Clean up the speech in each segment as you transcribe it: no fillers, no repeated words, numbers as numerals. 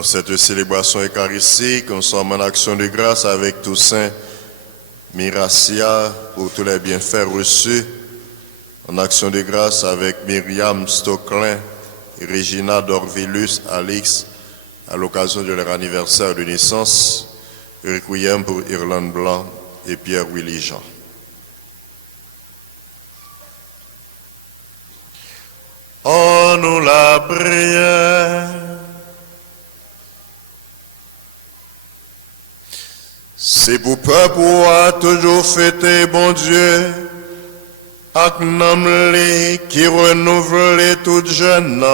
Dans cette célébration eucharistique, nous sommes en action de grâce avec Toussaint Miracia pour tous les bienfaits reçus. En action de grâce avec Myriam Stocklin et Regina Dorvilus Alix à l'occasion de leur anniversaire de naissance. Requiem pour Irlande Blanc et Pierre Willy Jean. Oh, nous la prière. C'est pour peuple a toujours fêté bon Dieu, ak nam qui renouvelle tout jeune,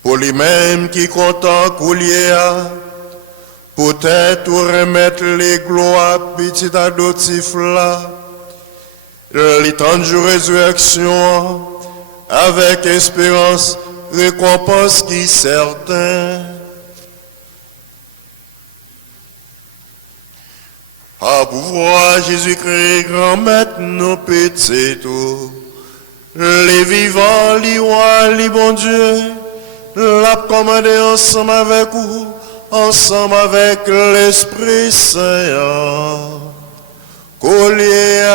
pour lui-même qui content coulier, peut-être remettre les gloires petit adoptif là, l'étendue résurrection, avec espérance, récompense qui certain. À pouvoir Jésus-Christ, grand maître, nos petits tout, les vivants, les rois, les bons dieux, l'a commandé ensemble avec vous, ensemble avec l'Esprit Saint, collier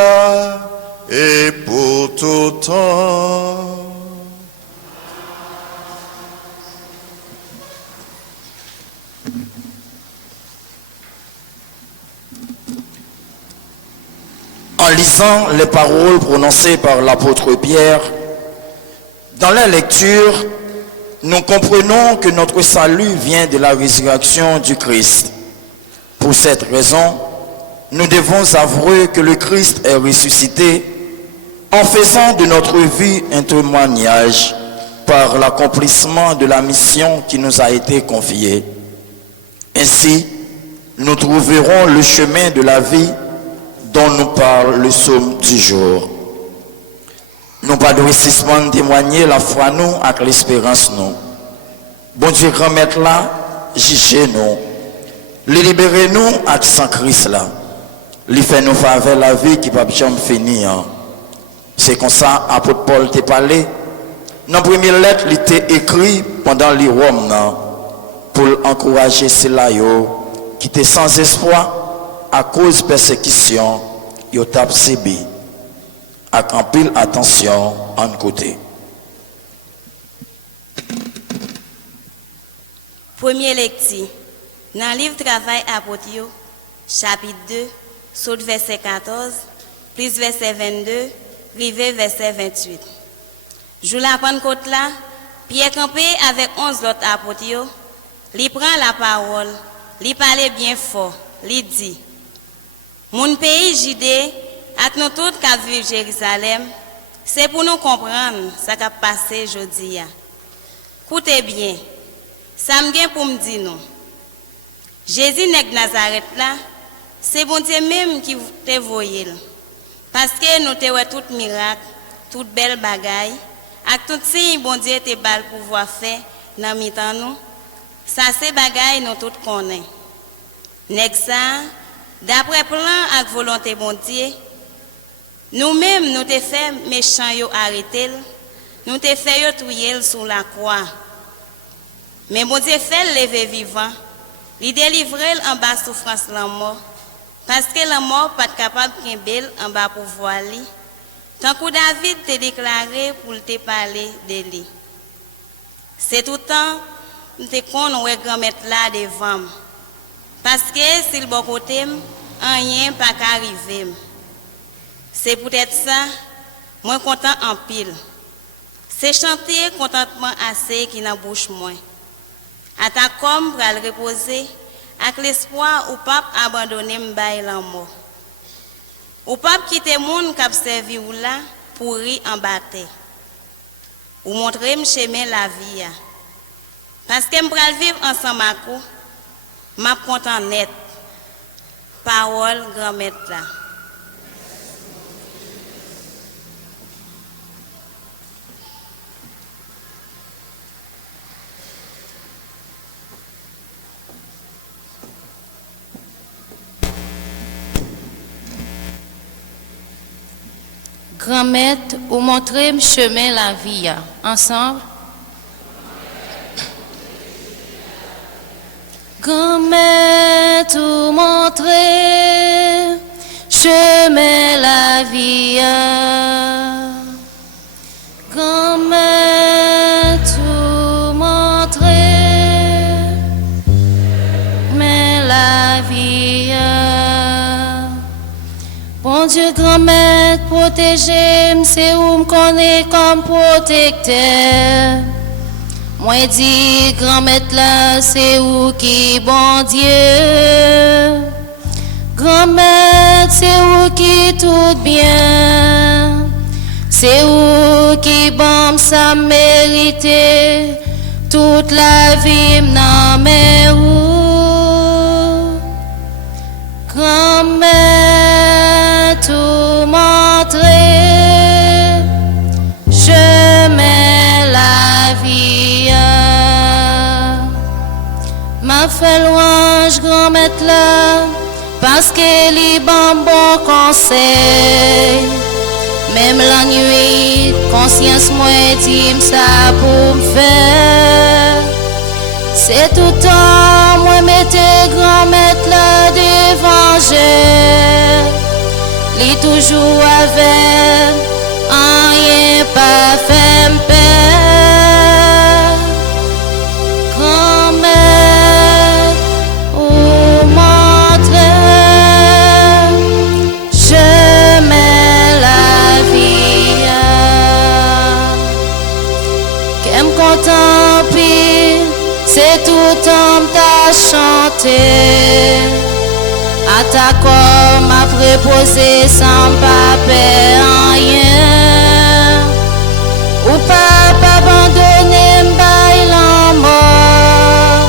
et pour tout temps. En lisant les paroles prononcées par l'apôtre Pierre, dans la lecture, nous comprenons que notre salut vient de la résurrection du Christ. Pour cette raison, nous devons avouer que le Christ est ressuscité en faisant de notre vie un témoignage par l'accomplissement de la mission qui nous a été confiée. Ainsi, nous trouverons le chemin de la vie dont nous parle le psaume du jour. Nous pas de récissement de témoigner la foi nous avec l'espérance nous. Bon Dieu grand maître là, jugez nous. Les libérer nous avec sans Christ là. Les fait nous faveur la vie qui pas jamais finir. C'est comme ça apôtre Paul t'a parlé. Dans la première lettre, il était écrit pendant les Roms pour encourager ceux-là qui étaient sans espoir à cause de persécution, ils ont subi. À pile attention en côté. Premier lecture. Dans le livre Travail apôtre, chapitre 2, saute verset 14, plus verset 22, rivé verset 28. Jour la Pentecôte là, Pierre campé avec 11 autres apôtres, il prend la parole, il parle bien fort, il dit: mon pays Judée, avec nous tous qui vivons Jérusalem, c'est pour nous comprendre ce qui a passé aujourd'hui. Écoutez bien, ça me vient pour me dire nous. Jésus n'est Nazareth là, c'est bon Dieu même qui te voyé. Parce que nous te voyons tout miracle, toute belle bagaille, avec tout signe bon Dieu te bal pouvoir faire dans mi-temps nous. Ça c'est bagaille nous tous connaissons. N'est ça, d'après plan avec volonté bon Dieu, nous-mêmes nous te fait méchant yo arrêter, nous te fait yo tuer sur la croix. Mais bon Dieu fait lever vivant, il délivrer en bas souffrance la mort, parce que la mort pas capable de en bas pouvoir li. Tant que David te déclaré pour te parler de lui. C'est tout le temps te qu'on ouais grand-mère là devant. Parce que si le bon côté, rien pas qu'arriver. C'est peut-être ça, moi content en pile. C'est chanter contentement assez qui n'a bouche moins. À ta comme pour le reposer, avec l'espoir ou pas abandonner m'bail la mort. Ou pas quitter monde qui a servi ou là pour rire en bataille. Ou montrer me chemin la vie. Parce que m'pral vivre ensemble avec vous, m'a content net. Parole grand-mère là. Grand-mère, ou montrer le chemin la vie. Ensemble. Grand-mère tout montrer, chemin la vie. Grand-mère tout montrer, mais la vie. Bon Dieu, grand-mère, protégez, c'est où me connaît comme protecteur. Moi dis, grand-mère là, c'est où qui bon Dieu. Grand-mère, c'est où qui tout bien. C'est où qui bon ça mérité. Toute la vie m'en met où. Grand-mère, tout montrer, je mets la vie. Ma fait louange, grand-mère là, parce qu'elle est bon conseil. Même la nuit, conscience moi dit ça pour me faire. C'est tout le temps, moi mettez grand-mère là devant je. Li toujours avec, rien pas fait me peur. Grand-mère, ou montrer, je mets la vie. Qu'elle me contemple, c'est tout le temps t'a chanté. À ta corps m'a préposé sans papier rien. Ou pas abandonner m'bail la mort.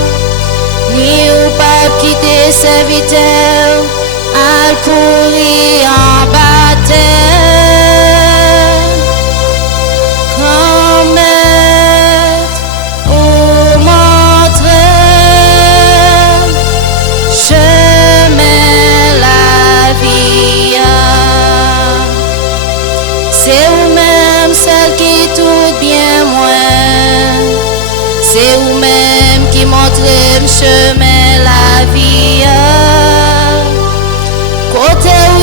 Ni ou pas quitter serviteur à courir en bataille. Grand-mère, ou montrer, je c'est vous-même celle qui tout bien moins. C'est vous-même qui montre le chemin la vie. Côté où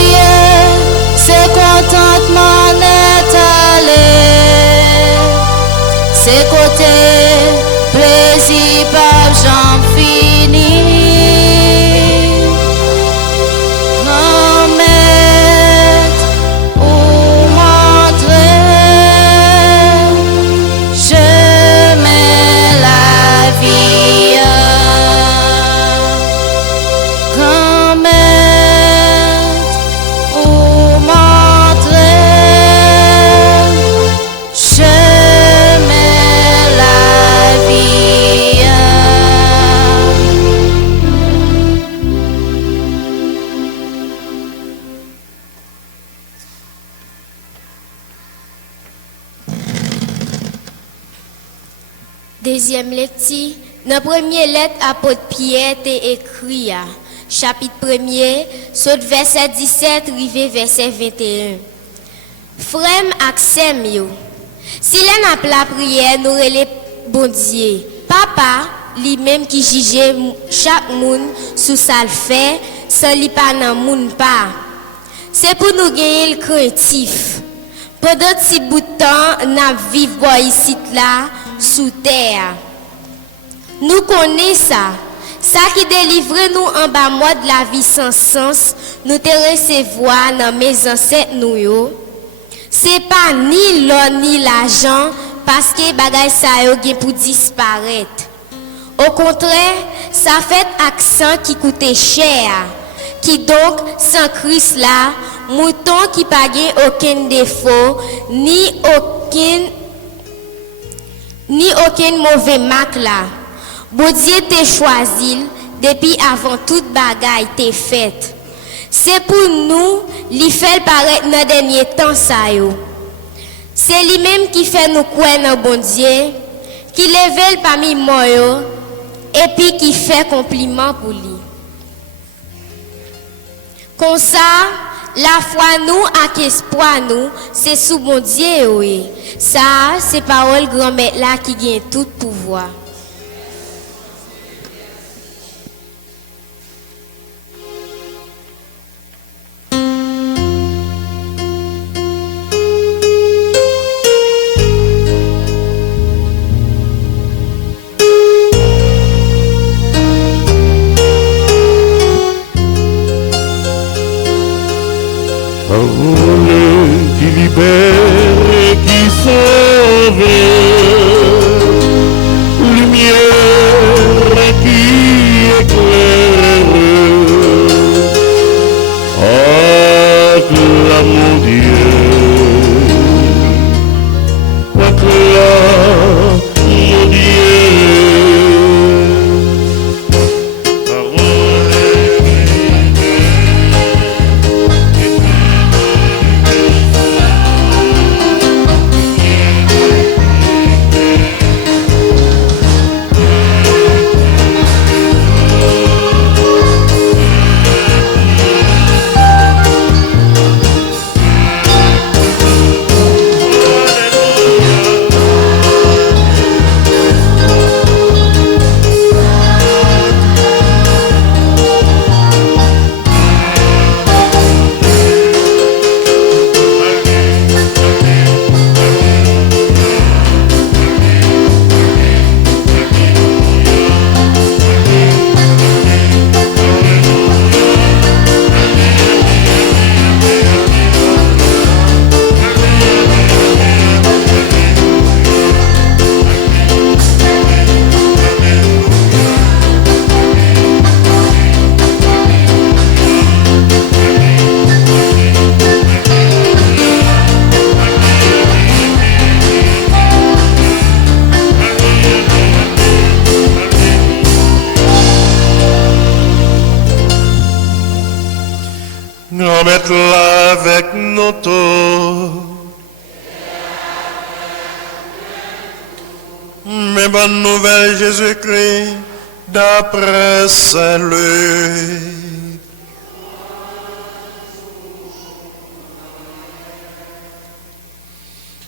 c'est contentement n'est allé. C'est côté plaisir pas j'en finis. Deuxième lecture, dans la première lettre, apôtre Pierre t'a écrit, chapitre 1er, saute verset 17, rivé verset 21. Frère Axem yo, si l'on a la prière, nous relève bon Dieu. Papa, lui-même qui juge chaque monde sous sa le fait, sans lui pas dans monde pas. C'est pour nous gagner le craintif. Pendant si bout de temps, n'a vivre ici là sous terre. Nous connaissons ça. Ça qui délivre nous en bas moi de la vie sans sens, nous te recevoir dans mes ancêtres nous yo. C'est pas ni l'or ni l'argent parce que bagay ça yo gen pour disparaître. Au contraire, ça fait accent qui coûtait cher. Qui donc sans Christ là, mouton qui pas gen aucun défaut ni aucun mauvais marque là. Bon Dieu t'a choisi depuis avant toute bagaille t'est faite. C'est pour nous, lui fait paraître dans dernier temps ça yo. C'est lui-même qui fait nous croire dans bon Dieu, qui lève parmi moi yo, et puis qui fait compliment pour lui. Comme ça, la foi nous ak espoir nous, c'est sous bon Dieu oui. Ça, c'est parole grand-mère là qui gagne tout pouvoir. lumière qui éclaire. Acclamons Dieu, acclamons Dieu. Nous mettons là avec nos taux. Mais bonne nouvelle Jésus-Christ d'après Saint-Luc.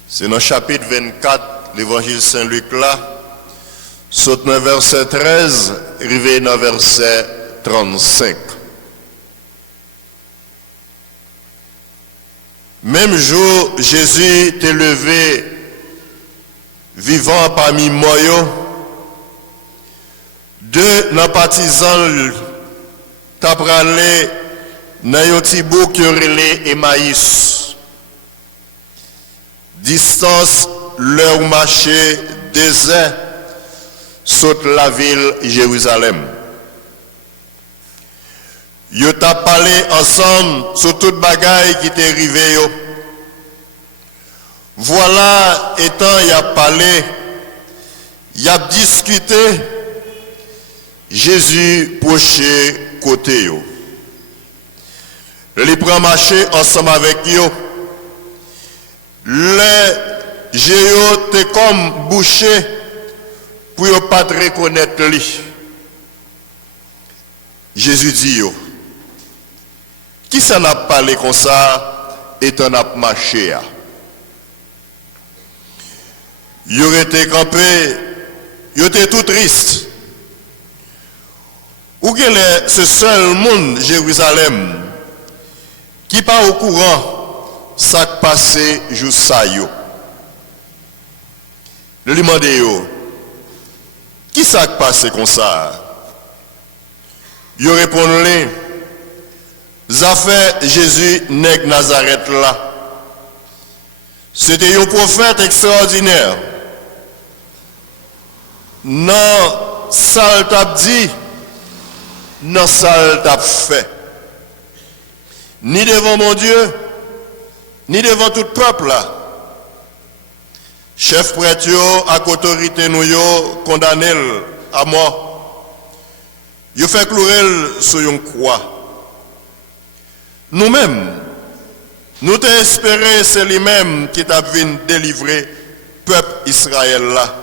C'est dans le chapitre 24, l'évangile Saint-Luc là, saute dans verset 13, arrivé dans verset 35. Même jour, Jésus t'est levé, vivant parmi moi, deux nan partisans t'a pralé dans yon petit bout qui relé Emmaüs. Distance leur marché désert saute la ville Jérusalem. Yo t'a parlé ensemble sur toute bagaille qui t'est arrivé yo. Voilà, étant y a parlé, y a discuté, Jésus proché côté yo. Il prend marché ensemble avec yo. Les géo t'es comme bouché pour yo pas te reconnaître lui. Jésus dit yo. Qui s'en a parlé comme ça et t'en a marché? Il aurait été campé, il était tout triste. Ou quel est ce seul monde, Jérusalem, qui pas au courant, ça qui passé juste ça yo. Le demande yo, qui ça qui passé comme ça? Il répondait, ça fait Jésus nèg Nazareth là. C'était un prophète extraordinaire. Non, ça t'a dit, non, ça t'a fait. Ni devant mon Dieu, ni devant tout peuple là. Chef prêtre à autorité nous yo condamné à mort. Yo fait clouer sur une croix. Nous-mêmes, nous t'espérons espéré c'est lui-même qui t'a venu délivrer peuple Israël là.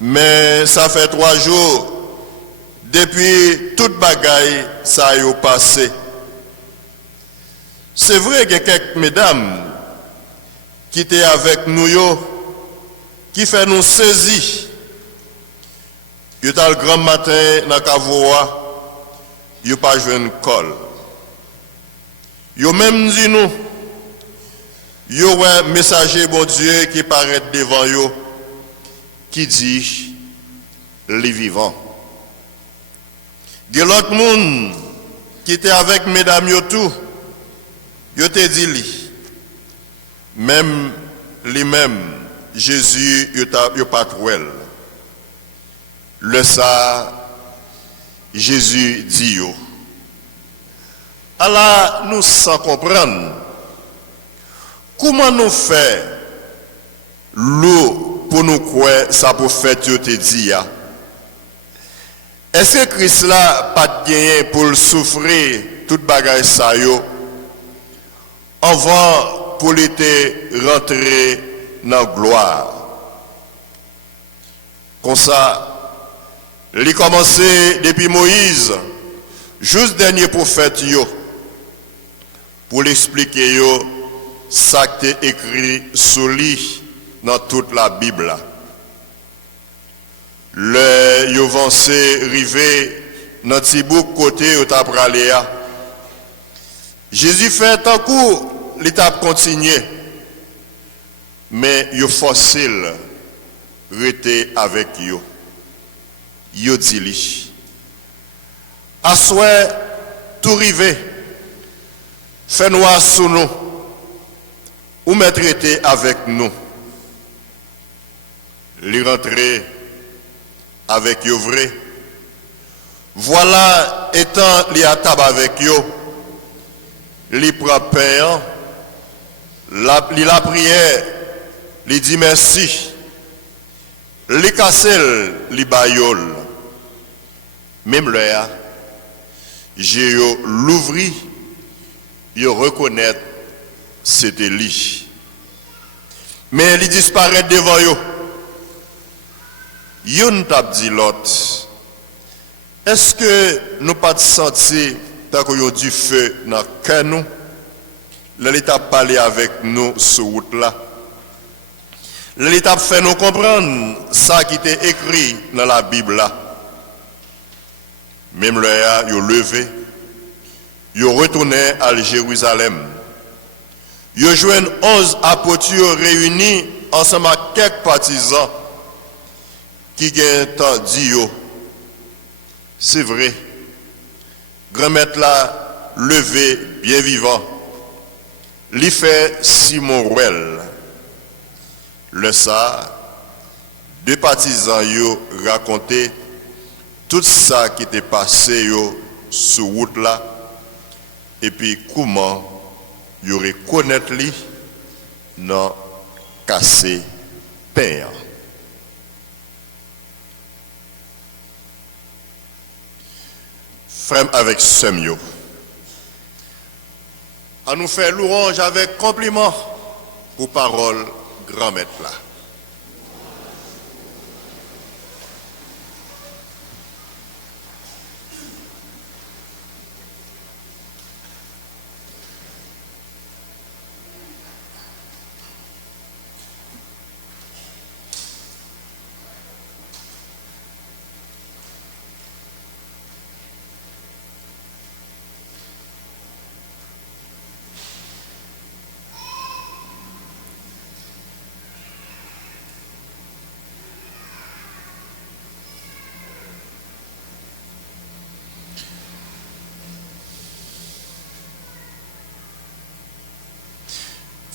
Mais ça fait 3 jours depuis toute bagaille ça a eu passé. C'est vrai qu'il y a quelques mesdames qui étaient avec nous qui fait nous saisir. Yo le grand matin dans Kavoa, yo pas joué une colle. Yo même dit nous, yo un messager bon Dieu qui paraît devant yo, qui dit les vivants. Il y a l'autre monde qui était avec mesdames yo tout, yo te dit li, même lui-même, Jésus, il pas trouvé. Le ça, Jésus dit yo. Alors, nous sans comprendre comment nous fait l'eau pour nous croire ça pour faire te dit. Est-ce que Christ là pas gagné pour souffrir toute bagaille ça yo avant pour l'été rentrer dans la gloire? Comme ça, il a commencé depuis Moïse, juste dernier prophète yo, pour l'expliquer yo ça qui est écrit sous lui dans toute la Bible. Le yo avancé rivé dans petit bout côté au tapraléa. Jésus fait un coup, l'étape continue. Mais yo facile rester avec yo. Yo dit li. À souhait tout rivé. Fait noir sous nous. Ou me traiter avec nous. Li rentrer avec yo vrai. Voilà étant li à table avec yo. Li prend pain. Li la prière. Li dit merci. Li cassel, li bayol. Même là, j'ai l'ouvri, yo reconnaître c'était lui. Mais il disparaît devant yo. Yo n't'a dit l'autre. Est-ce que nous pas senti tant que yo du feu dans cœur nous? L'État parlé avec nous sur route là. L'État fait nous comprendre ça qui était écrit dans la Bible là. Même là, yo levé, yo retourné à Jérusalem. Yo joignent 11 apôtres réunis ensemble avec quelques partisans qui ont entendu yo. C'est vrai. Grand maître là levé bien vivant. Li fait Simon Rouel. Le ça, deux partisans yo raconté tout ça qui était passé yo sur route là et puis comment yo reconnaître li dans casser pain. Frère avec sœur yo. À nous faire louange avec compliment pour parole grand maître là.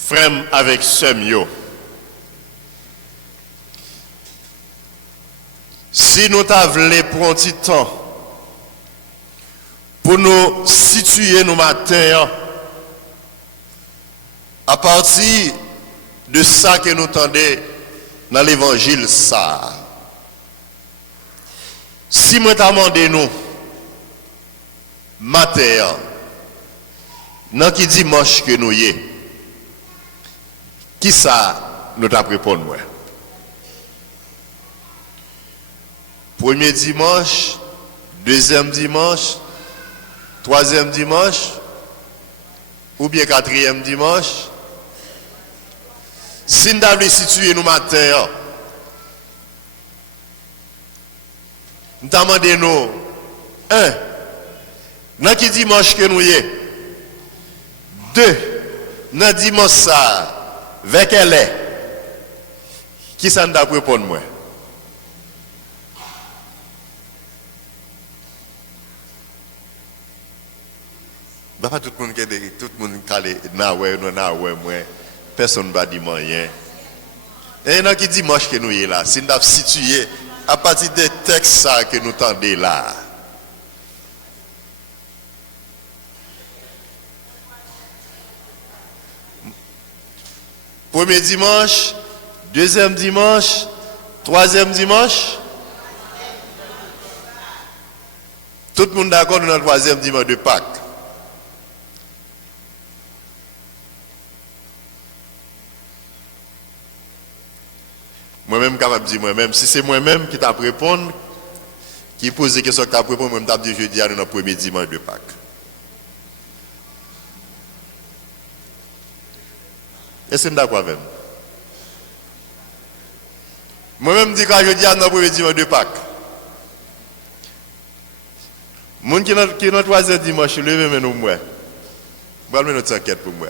Frère avec Semio. Si nous t'avons pour un petit temps pour nous situer nos matins à partir de ça que nous entendons dans l'évangile ça. Si nous t'avons demandé nous matin dans qui dimanche que nous y est. Qui ça nous t'a répondu moi? Premier dimanche, deuxième dimanche, troisième dimanche, ou bien quatrième dimanche. Si nous avons situé nous matin, nous avons demandé nous, dans qui dimanche que nous y est? 2, dans dimanche ça, avec elle est. Qui ça nous a répondre moi? Pas tout le monde qui est tout le monde calé na ouais moi personne va dire rien Et dans qui dimanche que nous y là, si nous avons situé à partir des textes que nous tendons là. Premier dimanche, deuxième dimanche, troisième dimanche. Tout le monde d'accord dans le troisième dimanche de Pâques. Moi-même, capable de dire moi-même, si c'est moi-même qui t'a répondre, qui pose des questions que t'a répondre, moi-même, t'a dit jeudi à notre premier dimanche de Pâques. Est-ce que vous êtes d'accord avec moi? Moi-même, je dis que jeudi à notre premier dimanche de Pâques. Les gens qui sont dans le troisième dimanche, levez maintenant moi. Je vais mettre notre enquête pour moi.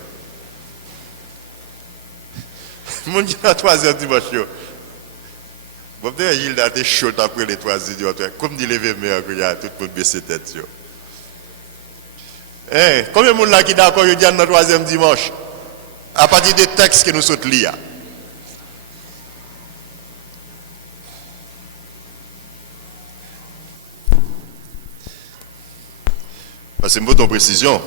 Les gens qui sont dans le troisième dimanche, bon, peut-être Gilles a été chaud après les troisième dimanche. Comme dit lever mais tout le monde baisse tête. Combien de gens là qui sont d'accord jeudi à notre troisième dimanche? À partir des textes que nous sommes lire. Parce que c'est une bonne précision.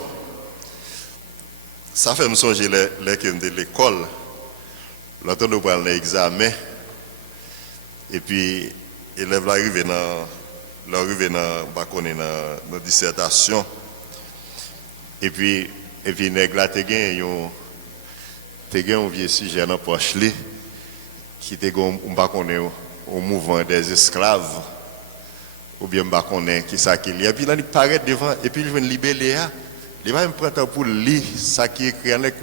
Ça fait nous songer les que de l'école. L'autre nous parle l'examen. Et puis, l'élève arrive dans la dissertation. Et puis nèg là te gen un vieux sujet dans poche li qui te gon pas connait au mouvement des esclaves ou bien pas connait qui ça qu'il y a. Puis là il paraît devant et puis il vient libérer. Il va me prendre pour lire ça qui écrit avec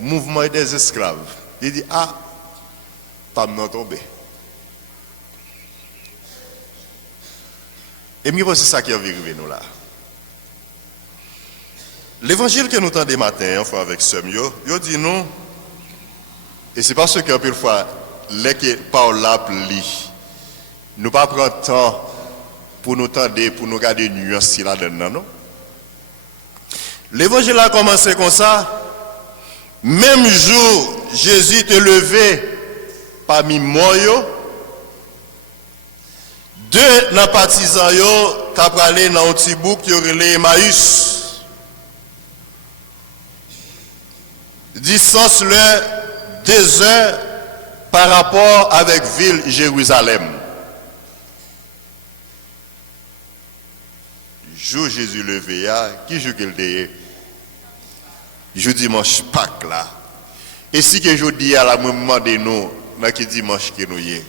mouvement des esclaves. Il dit pas me tomber. Et mieux c'est ça qui est arrivé nous là. L'évangile que nous entendons matin, enfin avec Semio, il dit nous, et c'est parce que peu de fois, les qui parlent là, nous pas prendre temps pour nous tendre, pour nous garder une nuance là-dedans, non? L'évangile a commencé comme ça. Même jour, Jésus te levé parmi moi, deux dans partisans yo, t'as parlé dans un petit bouc qui relé Emmaüs. Distance le 2 heures par rapport avec ville Jérusalem. Jour Jésus levé, qui joue qu'il dit? Je dimanche Pâques là. Et si que je dis à la moment de nous, dans qui dimanche que nous y est.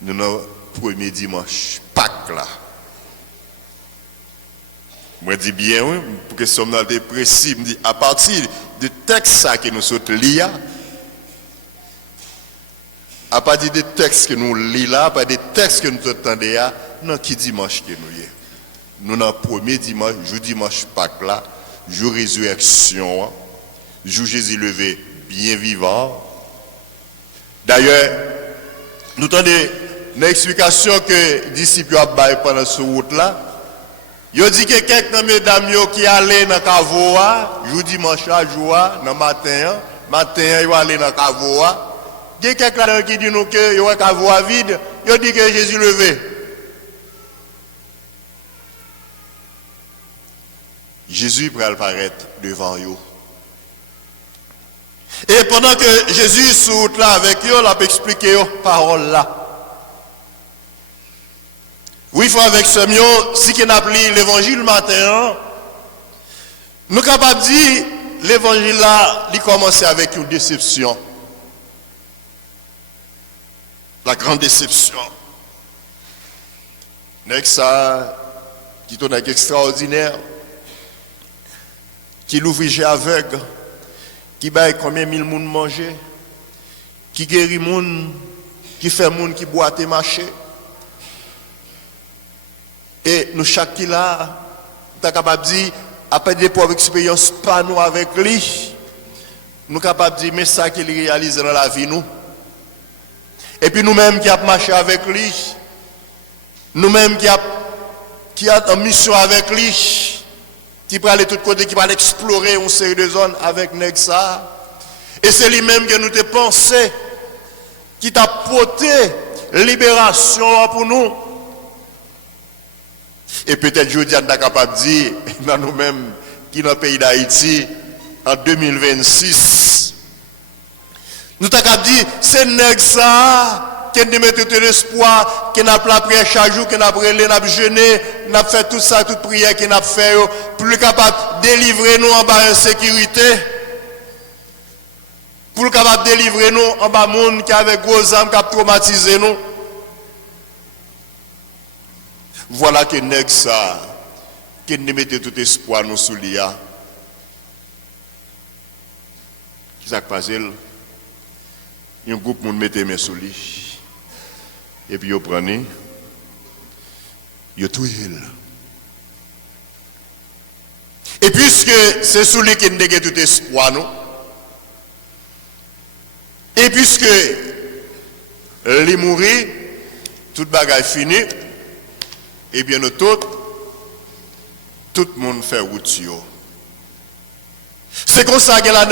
Nous avons premier dimanche Pâques là. Moi je dis bien oui, pour que ce soit précis, me dit à partir du texte que nous sommes lire, à partir des textes que nous lisons là, à partir des textes que nous entendons là, non qui dimanche que nous y est. Nous avons premier dimanche, jour dimanche Pâques là, jour résurrection, jour Jésus levé, bien vivant. D'ailleurs, nous avons une explication que les disciples ont baillé pendant ce route là. Ils dit que quelques mesdames qui allaient dans la cavoa, jour dimanche à jour, dans le matin, ils vont aller dans la cavoa. Il y a quelqu'un qui dit nous que il y a une cavoa vide, ils dit que Jésus levé. Jésus va apparaître devant eux. Et pendant que Jésus sur là avec eux, il a expliqué les paroles là. Oui, il faut avec ce mieux, si on a lu l'évangile matin, nous sommes capables de dire l'évangile là, il commence avec une déception. La grande déception. N'est-ce ça qui est extraordinaire, qui l'ouvrier aveugle, qui baille combien mille moun manger, qui guérit moun, qui fait moun qui boite et marcher. Et nous chaque qui là, nous sommes capables de dire, après des pauvres expériences, pas nous avec lui, nous sommes capables de dire, mais ça qu'il réalise dans la vie nous. Et puis nous-mêmes qui avons marché avec lui, nous-mêmes qui avons en mission avec lui, qui peut aller de tous côtés, qui va aller explorer une série de zones avec Nexa. Et c'est lui-même que nous te pensé, qui t'a porté libération pour nous. Et peut-être je dis, on est capable de dire, dans nous-mêmes, qui dans le pays d'Haïti, en 2026, nous t'avons capable de dire, c'est nèg ça, qui nous met tout l'espoir, qui n'a pas prière chaque jour, qui n'a pas relé, n'a pas jeûné, n'a fait tout ça, toute prière qui n'a fait, plus capable de délivrer nous en bas insécurité. Pour capable de délivrer nous en bas monde qui avec gros âmes qui a traumatisé nous. Voilà que nèg ça qui nous mettait tout espoir nous sous l'IA. Qui s'est passé? Un groupe monde mettait mes sous lui. Et puis ils prenaient, ils tuaient. Et puisque c'est sous lui qui nous dégué tout espoir nous. Et puisque les mourir, toute bagaille finie, et bien nous tout le monde fait route. C'est comme ça que la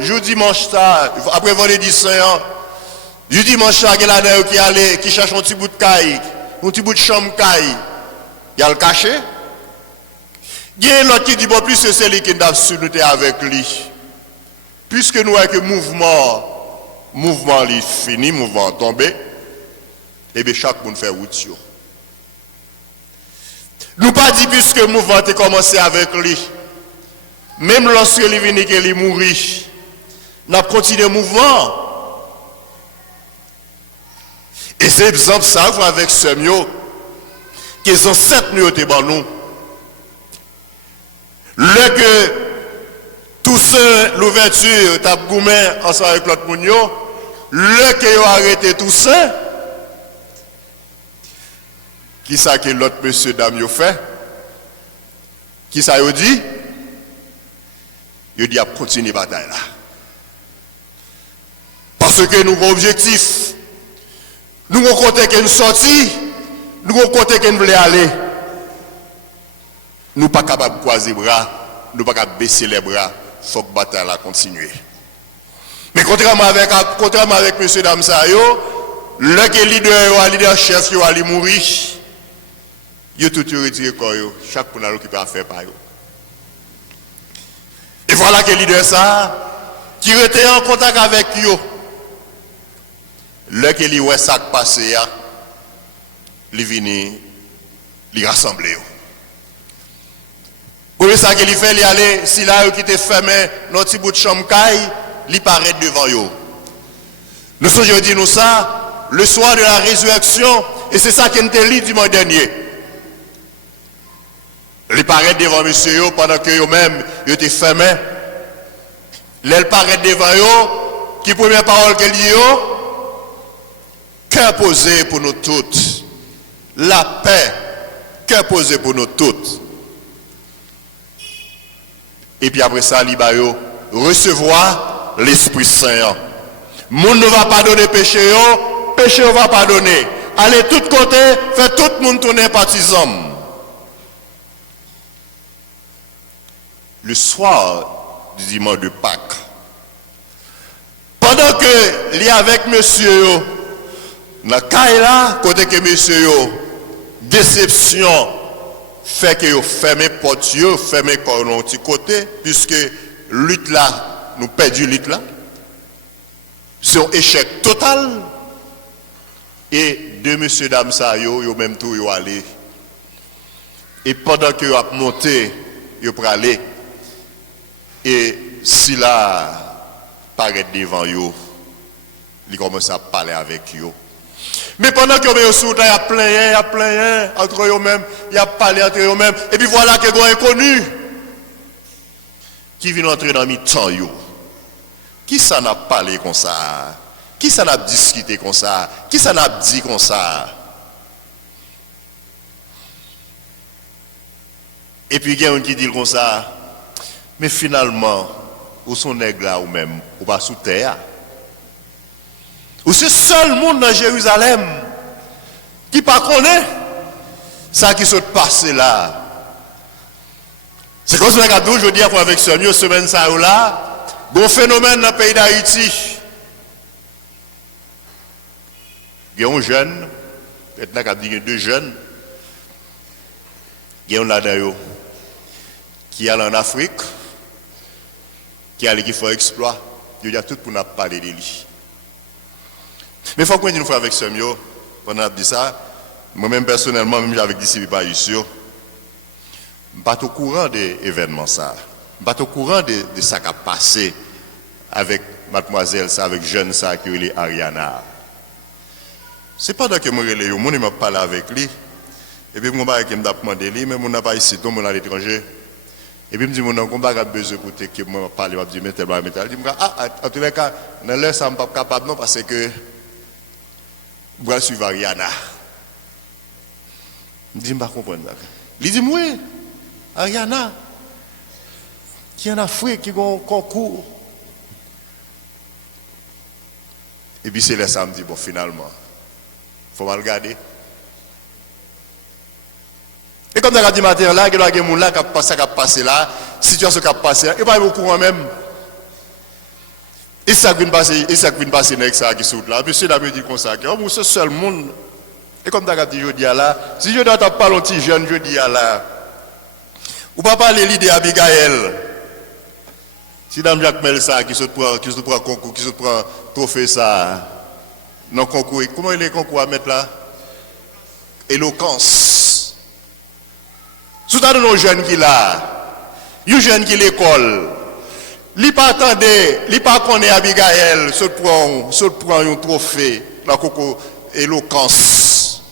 jeudi dimanche après vendredi saint, jeudi dimanche que la qui allait, qui cherche un petit bout de caille, un petit bout de chambre caille, il a le caché. Il y a l'autre qui dit bon plus c'est celui qui n'a su nous avec lui. Puisque nous avons que mouvement est fini, mouvement tombé, et bien chaque monde fait route. Nous pas dit puisque le mouvement a commencé avec lui. Même lorsque il est venu qu'il est mort, nous avons continué le mouvement. Et c'est exemple ça avec ce mieux, qui sont 7 nuits au nous. Le que tout ça, l'ouverture, t'as goumé ensemble avec l'autre mounio, le que a arrêté tout ça, qui ça que l'autre monsieur dame yo fait? Qui ça yo dit? Yo dit à continuer la bataille là. Parce que nous avons objectif. Nous avons côté que nous sortis, nous avons côté que nous voulons aller. Nous ne sommes pas capables de croiser les bras, nous ne sommes pas capables de baisser les bras, il faut que la bataille continue. Mais contrairement avec M. Damsayo, le leader chef, il va mourir. Il a tout retiré corps, chaque monde a occupé à faire par eux. Et voilà que le leader ça, qui était en contact avec eux, le que lui voit ça passé, il vient, il rassemble. Pour ça qu'il fait, il aller, si là qui était fermé, notre petit bout de chambre il paraît devant eux. Nous sommes aujourd'hui nous ça, le soir de la résurrection, et c'est ça qui nous a lu dimanche dernier. Il paraît devant monsieur pendant que eux-mêmes étaient fermés. Il paraît devant eux, qui première parole qu'elle dit, cœur posé pour nous toutes. La paix, cœur posé pour nous toutes. Et puis après ça, il va recevoir l'Esprit Saint. Monde ne va pas donner péché, péché ne va pas donner. Allez de tous côtés, fait tout le monde tourner partisan. Le soir du dimanche de Pâques, pendant que il est avec monsieur, dans le cas là, côté que monsieur, déception, fait que vous fermez porte, fermez corps de petit côté, puisque lutte là, nous perdons lutte là. C'est un échec total. Et deux monsieur dames ça, yo même tout yo aller. Et pendant que vous avez monté, vous pour aller. Et si là paraît devant vous, il commence à parler avec vous. Mais pendant que vous êtes il y a plein entre eux-mêmes, il y a parlé entre eux-mêmes. Et puis voilà que vous inconnu qui vient entrer dans mi-temps. Qui ça n'a parlé comme ça? Qui ça n'a discuté comme ça? Qui ça n'a dit comme ça? Et puis il y a un qui dit comme ça. Mais finalement, où sont les nègres là ou même, ou pas sous terre? Ou c'est seul monde dans Jérusalem qui ne connaît pas ça qui se passe là. C'est comme ça que je dis avec ce mieux semaine ça ou là, Bon phénomène dans le pays d'Haïti. Il y a un jeune, peut-être qu'il y a deux jeunes, il y a un là-dedans qui est en Afrique, qui a qui fait exploit. Il y a tout pour nous parler de lui. Mais il faut qu'on dise une fois avec ce mieux, pendant que dit ça, moi-même personnellement, même avec des disciples pas ici, je ne suis pas au courant des événements ça. Je ne suis pas au courant de ce qui a passé avec mademoiselle, ça, avec jeune ça, qui est Ariana. C'est pendant que je relève, je m'a parlé avec lui. Et puis, je m'a demandé, mais je n'ai pas ici, je suis à l'étranger. Et puis, je me dis, je n'ai pas besoin d'écouter que je me parle, je me dis, mais tel, mais tel. Je me dis, en tous les cas, dans l'heure, ça ne suis pas capable, non, parce que je vais suivre Ariana. Je me dis, je ne comprends pas. Il dit, oui, Ariana, qui est en Afrique, qui a un concours. Et puis, c'est là, ça me dit, bon, finalement, il faut mal regarder. Et comme dans le matin, là, il y a des gens qui ont passé là, situation qui a passé là, et pas au courant même. Et ça vient passer avec ça qui saute là. Puis c'est là me dit comme ça, que c'est seul monde. Et comme tu as dit, je dis là, si je dois parler un petit jeune, je dis là, ou pas parler l'idée Abigail. Si Dame Jacques Melsa qui se prend concours, qui se prend trophée ça, non concours, comment il est concours à mettre là? Éloquence. Sous dans nos jeunes qui là, les jeunes qui l'école, li pas attendez, li pas connaît Abigail, se prend un trophée, la concours éloquence.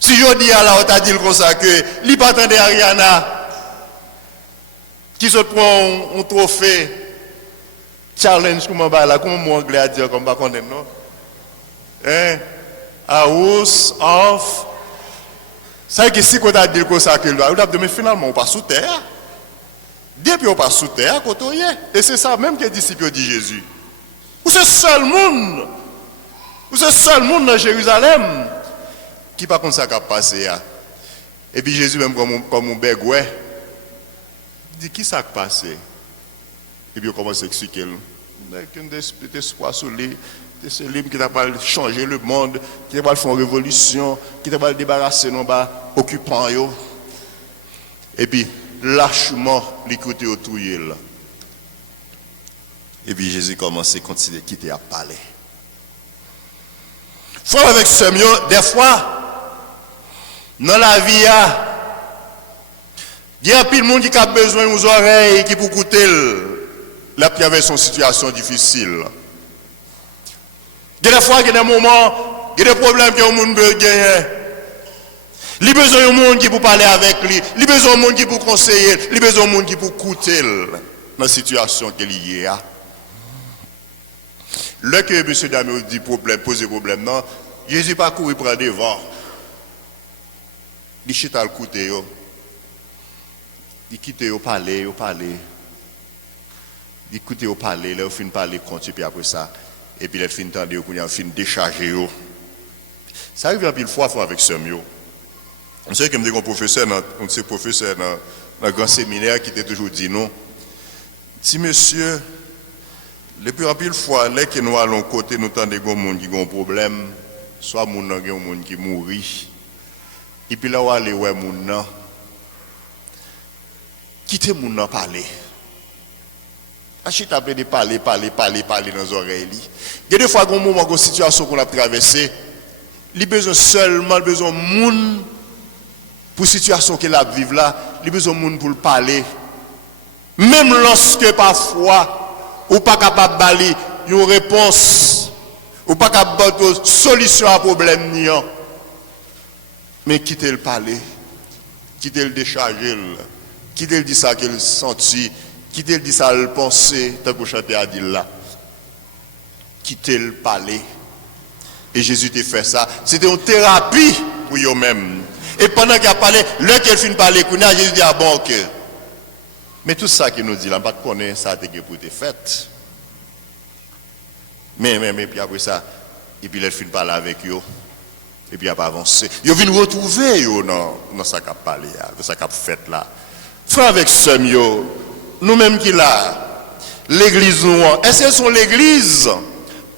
Si je dis à la on t'a dit comme ça que li pas attendez Ariana qui se prend un trophée challenge comment là comment mon anglais à dire comme pas connaître non house of ça que si qu'on a dit comme ça que là mais finalement on passe sous terre depuis on passe sous terre quand on y est et c'est ça même que les disciples dit Jésus ou c'est seul monde dans Jérusalem qui pas comme ça qui a passé et puis Jésus même comme un begouet dit qui ça qui passé et puis on commence à expliquer avec un espoir sur lui c'est lui qui t'a pas changer le monde qui t'a pas faire une révolution qui t'a pas débarrasser non bas occupant yo et puis lâchement l'écouter autour là et puis Jésus commence à continuer quitter à parler frère avec ce mieux des fois dans la vie il y a pile de monde qui a besoin aux oreilles qui pour écouter la avec son situation difficile. Il y a des fois, il y a des moments, il y a des problèmes que le monde peut gagner. Il y a besoin de monde qui peut parler avec lui. Il y a besoin de monde qui peut conseiller. Il y a besoin de monde qui peut écouter dans la situation qu'il y a. Là que M. Damien dit problème, pose problème, non, Jésus pas courir prendre devant. Il chita le côté. Il quitte au parler. Il écoute au parler, là, il finit parler contre, puis après ça, et puis il finit d'entendre, il finit décharger. Ça arrive un peu de fois avec ce mieux. Je sais que je me dis qu'un professeur, dans un grand séminaire, qui était toujours dit non. Si monsieur, le plus rapide fois, là que nous allons côté, nous entendons des gens qui ont un problème, soit nous avons des gens qui mourent, et puis là, on va aller voir les gens. Quittez les gens parler. Achille après de parler dans les oreilles. Il y a des fois, il y a une situation qu'on a traversée, il y a besoin seulement de monde pour la situation qu'il a vivre là, il y a besoin de monde pour le parler. Même lorsque parfois, on n'est pas capable de donner une réponse, on n'est pas capable de donner une solution à un problème. Mais quittez le parler, quittez le décharger, quittez le dire ça qu'il sentit. Quittez le dit ça, le penser, tant que chanter a dit là. Quittez le parler. Et Jésus t'a fait ça. C'était une thérapie pour eux-mêmes. Et pendant qu'il a parlé, l'heure qu'il finit de parler, Jésus dit, ah bon, ok. Mais tout ça qu'il nous dit là, pas de connaître ça, c'est pour te fait. Mais, puis après ça, et puis il finit de parler avec eux. Et puis il n'a pas avancé. Il vient retrouver eux dans ça qu'il a parlé, dans ça qu'il a fait là. Frère avec ce mieux. Nous-mêmes qui là, l'église nous, est-ce que sont l'église,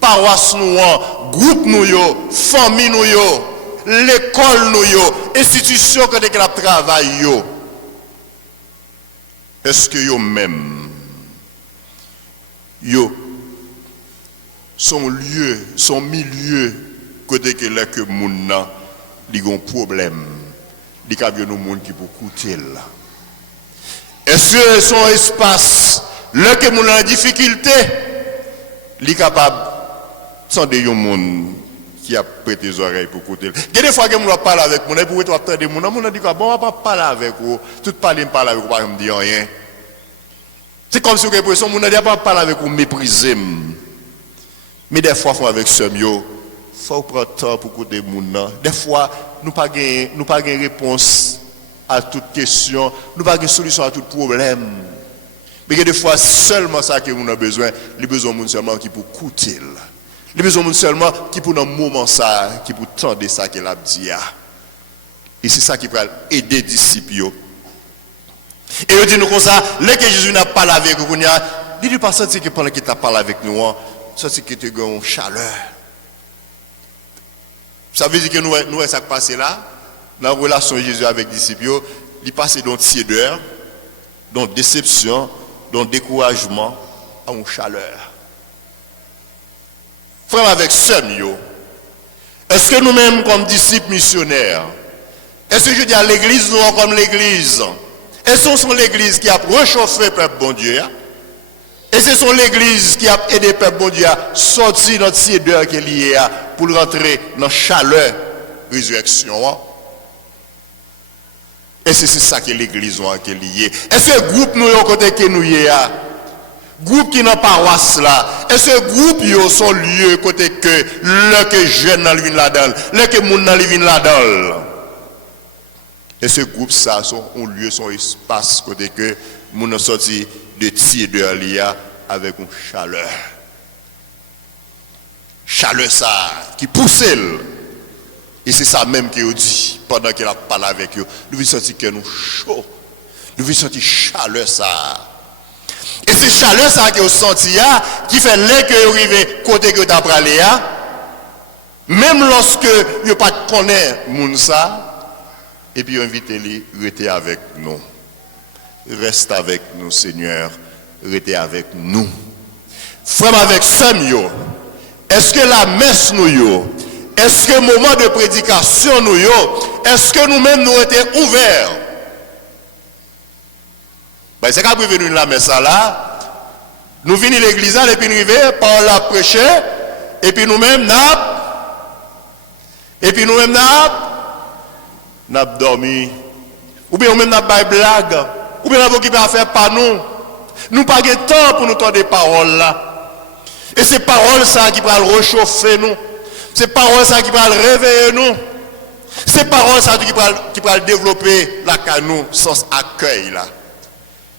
paroisse nous, groupe nous, famille nous, l'école nous, institution que nous travaillons, est-ce que yo même yo son lieu, son milieu côté que là que moun nan li gon problème, li ka bien nou moun qui pour coûter là. Est-ce que son espace là que moun en difficulté, li capable sans de yon moun qui a prêté les oreilles pour côté. Il y a des fois que moun parle avec moun et pour toi attendre moun dit quoi bon on va pas parler avec vous, tout parler avec vous pas me dire rien. C'est comme si vous avez l'impression que vous n'avez pas parlé avec vous, mépriser. Mais des fois, avec ce mieux, il faut prendre le temps pour écouter les gens. Des fois, nous n'avons pas de réponse à toute question, nous n'avons pas de solution à tout problème. Mais des fois, seulement ça que nous avons besoin, les besoins de seulement qui pour écouter. Les besoins de seulement qui pour dans un moment ça, qui pour tendre ça qu'elle a dit. Et c'est ça qui peut aider les disciples. Et il dit nous comme ça, là que Jésus n'a pas parlé avec nous, il dit pas senti que pendant qu'il t'a parlé avec nous, ça c'est que tu as une chaleur. Ça veut dire que nous ça qui passe là, dans la relation de Jésus avec les disciples, il passe dans tiédeur, dans déception, dans découragement, à une chaleur. Frère avec ce mieux, est-ce que nous-mêmes comme disciples missionnaires, est-ce que je dis à l'église, nous comme l'église, et ce sont l'église qui a réchauffé le peuple bon Dieu. Et ce sont l'église qui a aidé le peuple bon Dieu à sortir dans cette tiédeur qui est liée pour rentrer dans la chaleur résurrection. Et c'est ça que l'église qui est liée. Est-ce que le groupe nous est côté que nous y a? Groupe qui n'a pas paroisse là. Est-ce que groupe yo sont lieu côté que le que jeune dans vient là-dedans, le que moun dans vient là-dedans. Et ce groupe, ça, son lieu, son espace, côté que nous sommes sortis de tiédeur avec une chaleur. Chaleur, ça, qui pousse. Et c'est ça même qu'il dit, pendant qu'il a parlé avec eux. Nous voulons sentir que nous chaud. Nous voulons sentir chaleur, ça. Et c'est chaleur, ça, que vous sentez, qui fait l'air que vous arrivez côté que vous avez parlé, même lorsque vous ne connaissez pas ça. Et puis invitez-les, restez avec nous. Reste avec nous, Seigneur. Restez avec nous. Frère avec Samuel, est-ce que la messe nous, est-ce que le moment de prédication nous, est-ce que nous-mêmes nous étions ouverts? Ben, c'est quand nous venons la messe là, nous venons l'église et puis nous arrivons par la prêcher, et puis nous-mêmes n'a dormi, ou bien même n'a pas blague, ou bien n'a occupé à faire par nous. Nous pas de temps pour nous entendre des paroles là. Et ces paroles ça qui va réchauffer nous. Ces paroles ça qui va réveiller nous. Ces paroles ça qui va développer la canou sans accueil là.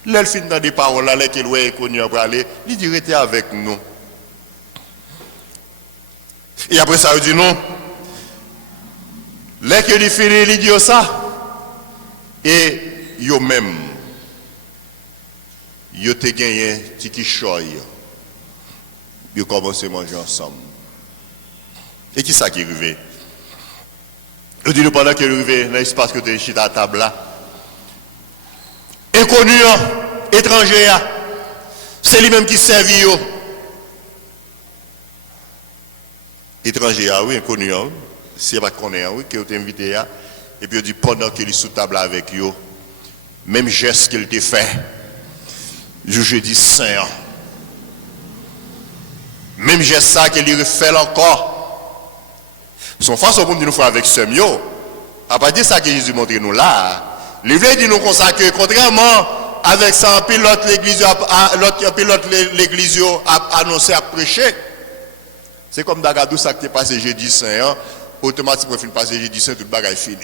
L'elle fin dans des paroles là qu'elle ouais connu pour aller, il dit restez avec nous. Et après ça il dit non. Là que il finit, il dit ça. Et yo même, yo te gagné tiki choy. Yo commencé à manger ensemble. Et qui ça qui est arrivé? Je dis pendant qu'il est arrivé dans l'espace que tu es chita à table là. Inconnu, étranger, c'est lui-même qui servit yo. Étranger, oui, inconnu. Si vous connaissez, oui, que vous êtes invité, et puis il dit pendant qu'il est sous table avec vous, même geste qu'il t'a fait, jeudi saint, même geste ça qu'il lui refait encore. Son façon pour nous faire avec ce mieux, à partir de ça que Jésus montre nous là, il veut dire nous comme ça que contrairement avec ça, pilote l'église a annoncé à prêcher, c'est comme Dagadou ça qui est passé jeudi saint. Automatiquement, il passe jeudi saint, tout le bagage fini.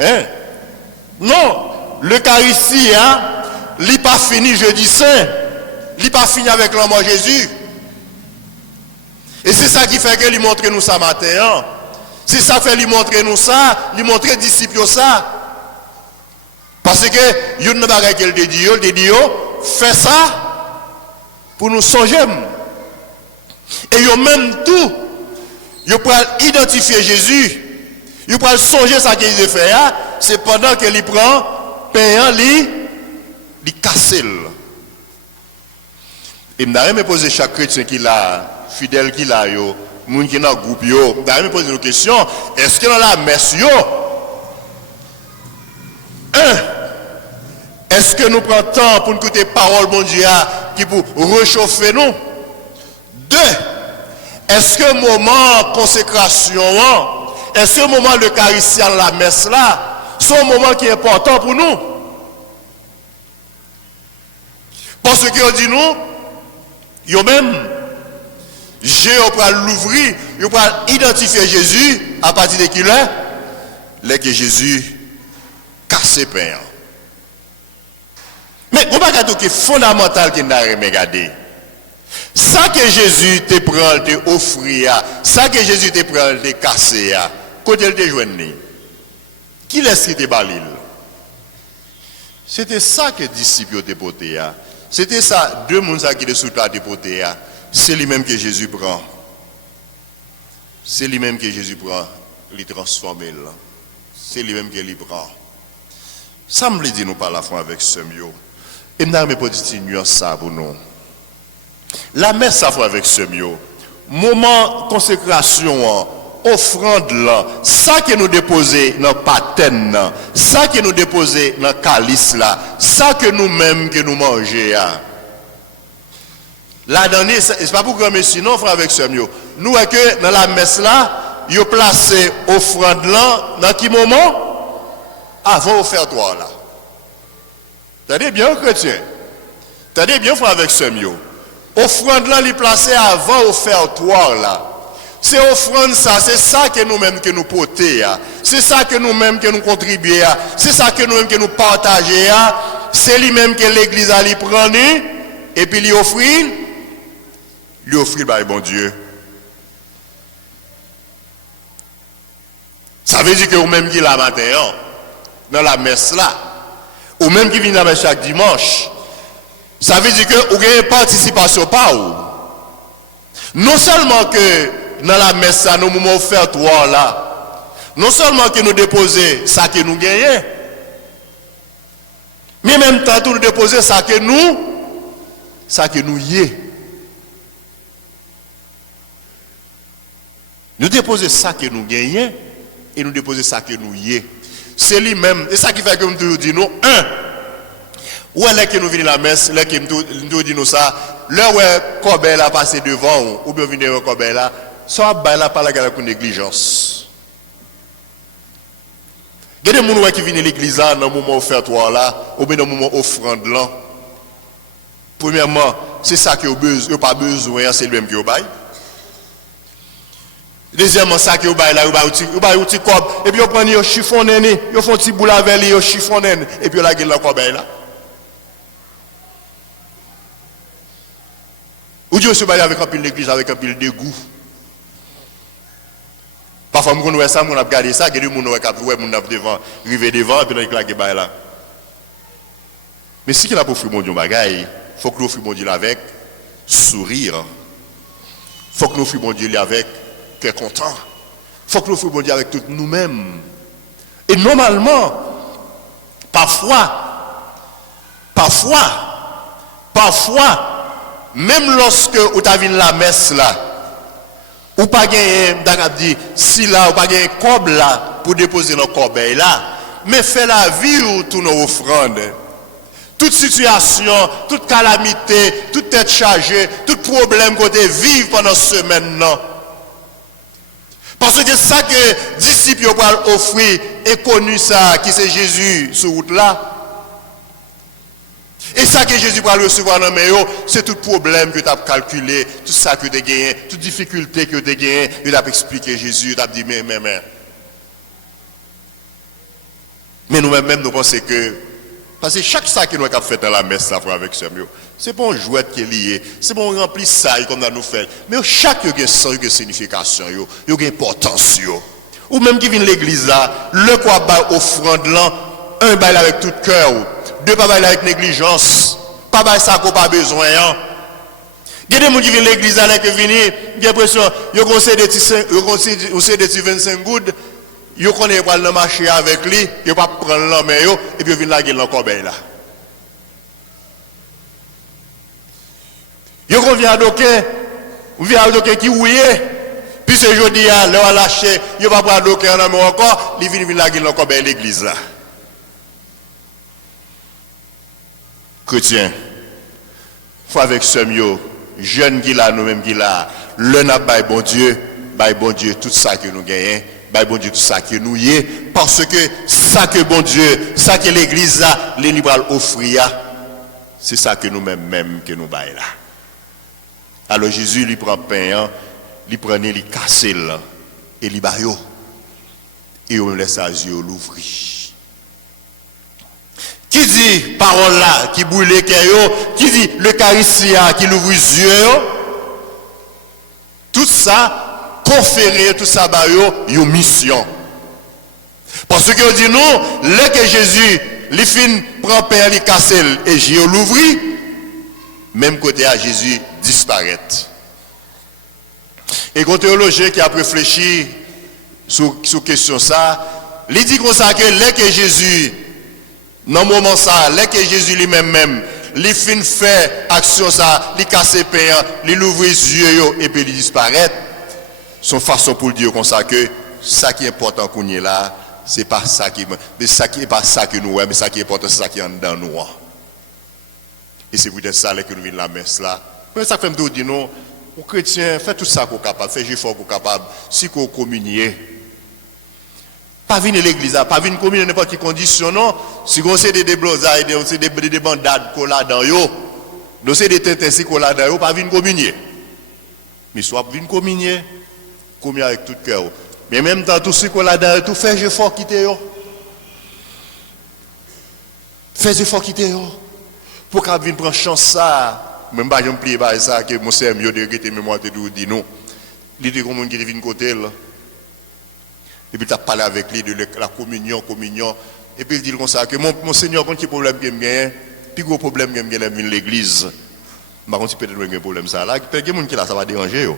Hein? Non, l'Eucharistie, il n'est pas fini jeudi saint, il n'est pas fini avec l'homme Jésus. Et c'est ça qui fait que lui montre nous ça matin. C'est ça qui fait lui montrer nous ça, lui montrer disciples ça. Parce que yon ne bagay qu'elle te dit, fais ça pour nous songer. Et yon même tout, yon peut identifier Jésus, yon peut songer ça qu'il a fait, c'est pendant qu'il prend pain, il casse. Et je me poser chaque chrétien qui l'a, fidèle qui l'a, moun qui dans le groupe, je me poser une question, est-ce que dans la messe, est-ce que nous prenons temps pour écouter parole mon Dieu qui pour réchauffer nous? 2. Est-ce que moment consécration, est-ce que moment l'Eucharistie à la messe là, c'est un moment qui est important pour nous? Parce que on dit nous, yo même, Dieu va l'ouvrir, il va identifier Jésus à partir de qui là, que Jésus casse le pain. Mais on va regarder qui est fondamental qui n'a rien regardé. Ça que Jésus te prend, te offrir, ça que Jésus te prend, te casser, quand il te joindre, qui laisse te balil? C'était ça que les disciples te porté. C'était ça, 2 personnes qui étaient sous toi te porté. C'est lui-même que Jésus prend. C'est lui-même que Jésus prend, il transforme. C'est lui-même que il prend. Ça me dit nous par la foi avec ce mieux. Et nous avons dit nuance ça pour nous. La messe ça fait avec ce mieux. Moment consécration, offrande là, ça que nous déposer dans patène, ça que nous déposer dans calice là, ça que nous-mêmes que nous manger. La dernière, c'est pas pour que monsieur non frère avec ce mieux. Nous que dans la messe là, yo placé offrande là dans quel moment? Avant offertoire là. T'as bien chrétien. T'as bien frère avec ce mieux. Offrande là, il placé avant offertoire là. C'est offrande ça, c'est ça que nous-mêmes que nous portons. C'est ça que nous-mêmes que nous contribuons. C'est ça que nous-mêmes que nous partageons. C'est lui-même que l'église a lui prendre et puis lui offrir par bon Dieu. Ça veut dire que vous-même qui la matin dans la messe là, ou même qui vient la messe chaque dimanche, ça veut dire que vous avez une participation par où. Non seulement que dans la messe, nous moments offertoires là, non seulement que nous déposer ça que nous gagnons, mais en même temps nous déposer ça que nous y est. Nous déposer ça que nous gagnons et nous déposer ça que nous y est. C'est lui-même, et ça qui fait que nous disons, où est-ce que nous venons à la messe, là que nous disons ça, là où Kobel a passé devant, ou bien venir Kobel là, ça va pas la gueule pour négligence. Il y a des gens qui viennent à l'église dans le moment offertoire là, ou bien dans le moment offrande là. Premièrement, c'est ça que vous n'avez pas besoin, c'est lui-même qui vous baille. Deuxièmement, ça que vous baille là, vous baille un petit cob, et puis vous prenez un chiffon, vous font un petit boule avec lui, un chiffon, et puis la gueule là, cob là. Ou Dieu se baille avec un pile d'église, avec un pile d'égout. Parfois, on voit ça, on a regardé ça, il y a des gens qui ont devant, arrivé devant, et puis on a claqué là. Mais si il a pour faire mon Dieu, il faut que nous fassions mon Dieu avec sourire. Il faut que nous fassions mon Dieu avec cœur content. Il faut que nous fassions mon Dieu avec tout nous-mêmes. Et normalement, parfois, même lorsque vous avez la messe là, ou pas gagner, si là, ou pas gagner un cob là, pour déposer nos corbeilles là, mais fait la vie ou tout nos offrandes. Toute situation, toute calamité, toute tête chargée, tout problème qu'on vivre pendant cette semaine non. Parce que ça que les disciples ont offrir et connu ça, qui c'est Jésus sur route là. Et ça que Jésus va recevoir dans mes yeux, c'est tout problème que tu as calculé, tout ça que tu as gagné, toute difficulté que tu as gagné, il a expliqué Jésus, il a dit mais. Mais nous-mêmes, nous pensons que, parce que chaque ça que nous avons fait dans la messe, ça avec ce mieux, c'est pas un jouet qui est lié, c'est pas un rempli ça comme nous fait. Mais chaque sens, il y a une signification, il y a une importance. Ou même qui vient de l'église là, le quoi offrande là, un, bail avec tout cœur. Deux, pas bail avec négligence. Pas bail ça qu'on pas besoin. Il y a des gens qui viennent à l'église avec venir, j'ai l'impression, ils conseillent des petits 25 gouttes, ils connaissent pas le marché avec lui, ils pas prendre la main, et puis ils viennent là, ils encore là. Ils conviennent à docker qui ouille, puis ce jour là, leur lâché, ils pas prendre docker en main encore, ils viennent là, ils encore l'église là. Chrétien, faut avec ce mieux. Jeunes qui là, nous-mêmes qui là, le n'a pas bon Dieu tout ça que nous gagnons, bon Dieu tout ça que nous y est, parce que ça que bon Dieu, ça que l'église a, les libérales offrir, c'est ça que nous-mêmes que nous baillons là. Alors Jésus lui prend pain, lui prenait, lui casse là, et lui baille, et on laisse à Dieu l'ouvrir. Qui dit parole là, qui brûle les cœurs, qui dit l'Eucharistia, qui l'ouvre les yeux, tout ça, conféré, tout ça, une mission. Parce que dit non, là que Jésus, les fin prend pain, les casse et Jésus l'ouvre, même côté à Jésus disparaît. Et quand théologien qui a réfléchi sur question ça, il dit comme ça que là que Jésus, dans le moment ça, là que Jésus lui-même, il fin fait action ça, il casse le pain, il ouvre les yeux et puis il disparaît. Son façon pour dire comme ça que ça qui est important qu'on est là, c'est pas ça qui, mais ça qui est pas ça que nous, mais ça qui est important, c'est ça qui est dans nous. Et c'est peut-être ça que nous venons la messe là. Mais ça fait me dire non, aux chrétiens, faites tout ça qu'on est capable, faites effort qu'on est capable, si qu'on communier. Pas venir à l'église, pas venir communier n'importe quelle condition, non. Si on sait des déblosailles, des bandades qu'on a dans yo, nous c'est des tintins qu'on a dans yo, pas venir communier. Mais soit venir communier avec tout cœur. Mais en même temps, tout ce qu'on a dans yo, tout fait effort quitter yo. Fais effort quitter yo. Pour qu'on vienne prendre chance ça, même pas j'en plie par ça, que mon sœur mieux de regretter, mais moi, te dis non. Il était comme un qui vient côté là. Et puis tu as parlé avec lui de la communion. Et puis il dit comme ça, que mon Seigneur, quand il y a problème que j'ai, plus gros problème que j'ai dans l'église. Par contre, peut-être qu'il y a un problème ça là. Peut-être qu'il y a des gens qui là, ça va déranger.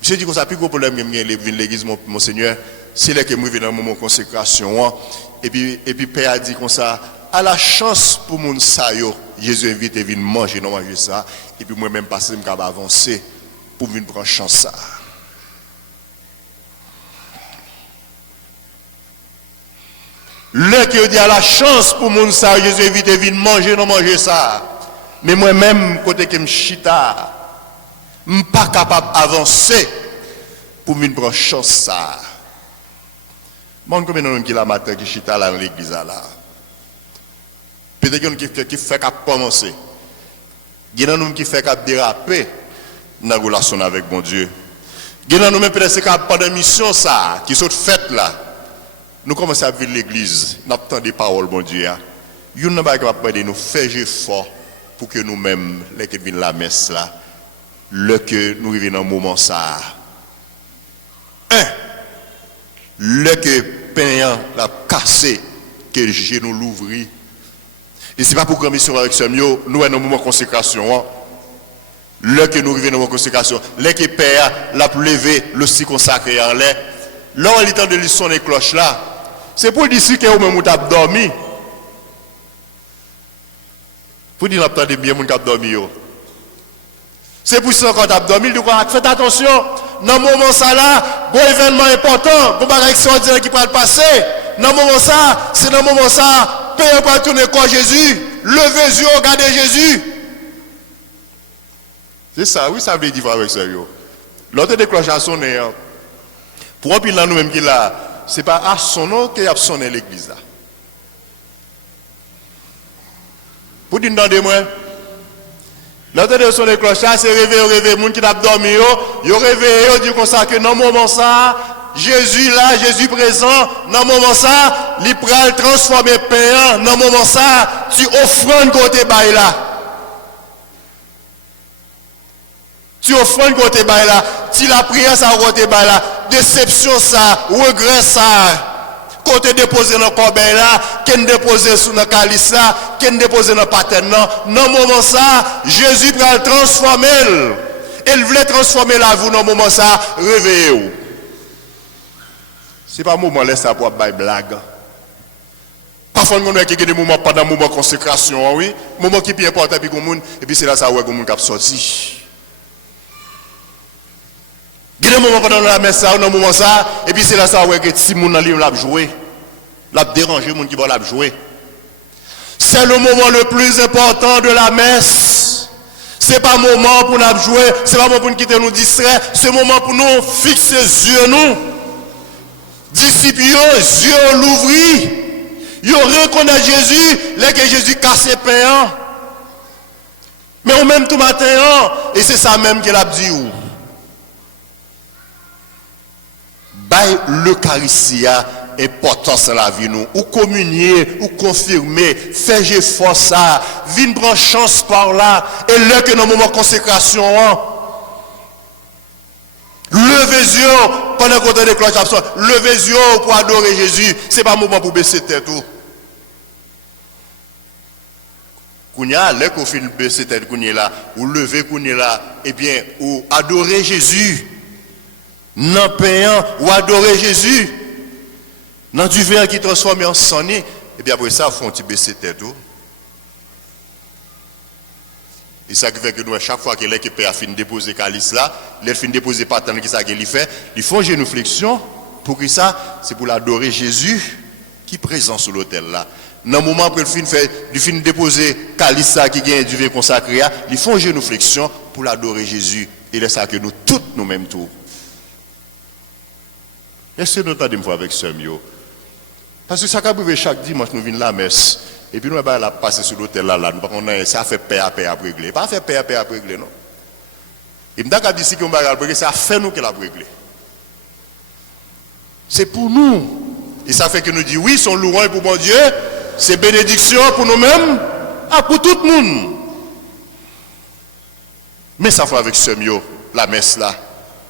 Je dis comme ça, plus gros problème que j'ai dans l'église, mon Seigneur, c'est là que je viens dans mon consécration. Et puis Père a dit comme ça, à la chance pour mon sayo, Jésus invite et vient manger, non manger ça. Et puis moi-même, passer, je vais avancer pour venir prendre chance ça. Le qui dit à la chance pour mon ça, Jésus évite de venir manger, non manger ça. Mais moi-même, côté que je suis chita, je ne suis pas capable d'avancer pour venir prendre chance ça. Bon, combien de gens qui la matin qui chita là dans l'église là? Peut-être qu'il y a qui fait qu'à commencer. Il y a des gens qui fait qu'à déraper dans la relation avec bon Dieu. Il y a des gens peut-être qui pendant mission ça, qui sont faites là. Nous commençons à vivre l'église, nous attendons des paroles, bon Dieu. Nous ne pouvons pas nous faire effort pour que nous-mêmes, les qui viennent la messe là, le que nous arrivons dans un moment ça. Le que payant la cassé, que Jésus nous l'ouvrit. Et ce n'est pas pour grand mission avec ce mieux, nous sommes dans un moment de consécration. Le que nous arrivons dans une consécration, le que payant la lever, le si consacré en l'air. Là, on est temps de sonner les cloches là. C'est pour dire que vous-même vous avez dormi. Pour dire que vous avez bien dormi. C'est pour ça que vous avez dormi. Faites attention. Dans le moment ça là, un événement important, un bagage extraordinaire qui va passer. Dans le moment ça, c'est dans le moment ça, payez pour tourner quoi Jésus. Levez les yeux, regardez Jésus. C'est ça, oui, ça veut dire avec sérieux. L'autre des cloches à sonner. Pour un pile là nous-mêmes qui là, ce n'est pas à son nom qu'il a sonné l'église là. Pour dire dans des mois, l'autre de son cloches là, c'est rêver, les gens qui ont dormi, ils ont rêvé, ils disent comme ça que dans le moment ça, Jésus là, Jésus présent, dans le moment ça, il prend transformer pain, dans le moment ça, tu offrandes côté bail là. Tu offrandes côté bail là, tu la prière ça côté bail là, déception ça, regret ça, côté déposé dans corbeille là, qu'elle déposé sous dans calice là, qu'elle déposé dans patenne là. Dans moment ça, Jésus va le transformer. Il voulait transformer la vie dans moment ça, réveillez-vous. C'est pas un moment là ça pour bailler blague. Parfois on a des moments pendant moment consécration, oui, moment qui est plus important pour le monde et puis c'est là ça où le monde qui sorti. Il y a des moments pendant la messe, dans moment ça, et puis c'est là ça où les petits gens l'a joué, l'a dérangé, les gens qui vont la jouer. C'est le moment le plus important de la messe. C'est pas un moment pour nous jouer, c'est pas un moment pour nous quitter nous distraire, c'est un moment pour nous fixer les yeux nous. Disciples, les yeux l'ouvrir. Ils reconnaissent Jésus, là que Jésus casse les pains. Mais on même tout matin, et c'est ça même qu'il a dit. Bail l'Eucharistie a importance dans la vie nous. Ou communier, ou confirmer, faire force ça, vin prendre chance par là, et là que dans le moment de consécration, levez les yeux pendant qu'on a des cloches absentes, levez les yeux pour adorer Jésus, c'est pas un moment pour baisser tête tout. Kounya, là qu'on fait baisser tête kounya là, ou lever kounya là, et bien, ou adorer Jésus. Non payant ou adorer Jésus dans du verre qui transforme en sang et bien après ça font petit baisser tête tout et ça fait que nous chaque fois que les père a fini déposer calice là les fin déposer patane qui ça qu'il fait ils font génuflexion pour que ça c'est pour l'adorer Jésus qui est présent sur l'autel là dans le moment où il fin déposer calice ça qui gagne du vin consacré ils font génuflexion pour l'adorer Jésus et c'est ça que nous tous nous mêmes tout. Est-ce que nous entendons voir avec ce mieux? Parce que ça arrive chaque dimanche, nous venons à la messe. Et puis nous allons passer sur l'hôtel là. Ça fait paix à régler. Pas fait paix à régler, non. Et nous avons dit que nous allons régler, ça fait nous qu'elle a réglé. C'est pour nous. Et ça fait que nous disons oui, son louange pour mon Dieu. C'est bénédiction pour nous-mêmes, pour tout le monde. Mais ça fait avec ce mieux, la messe là.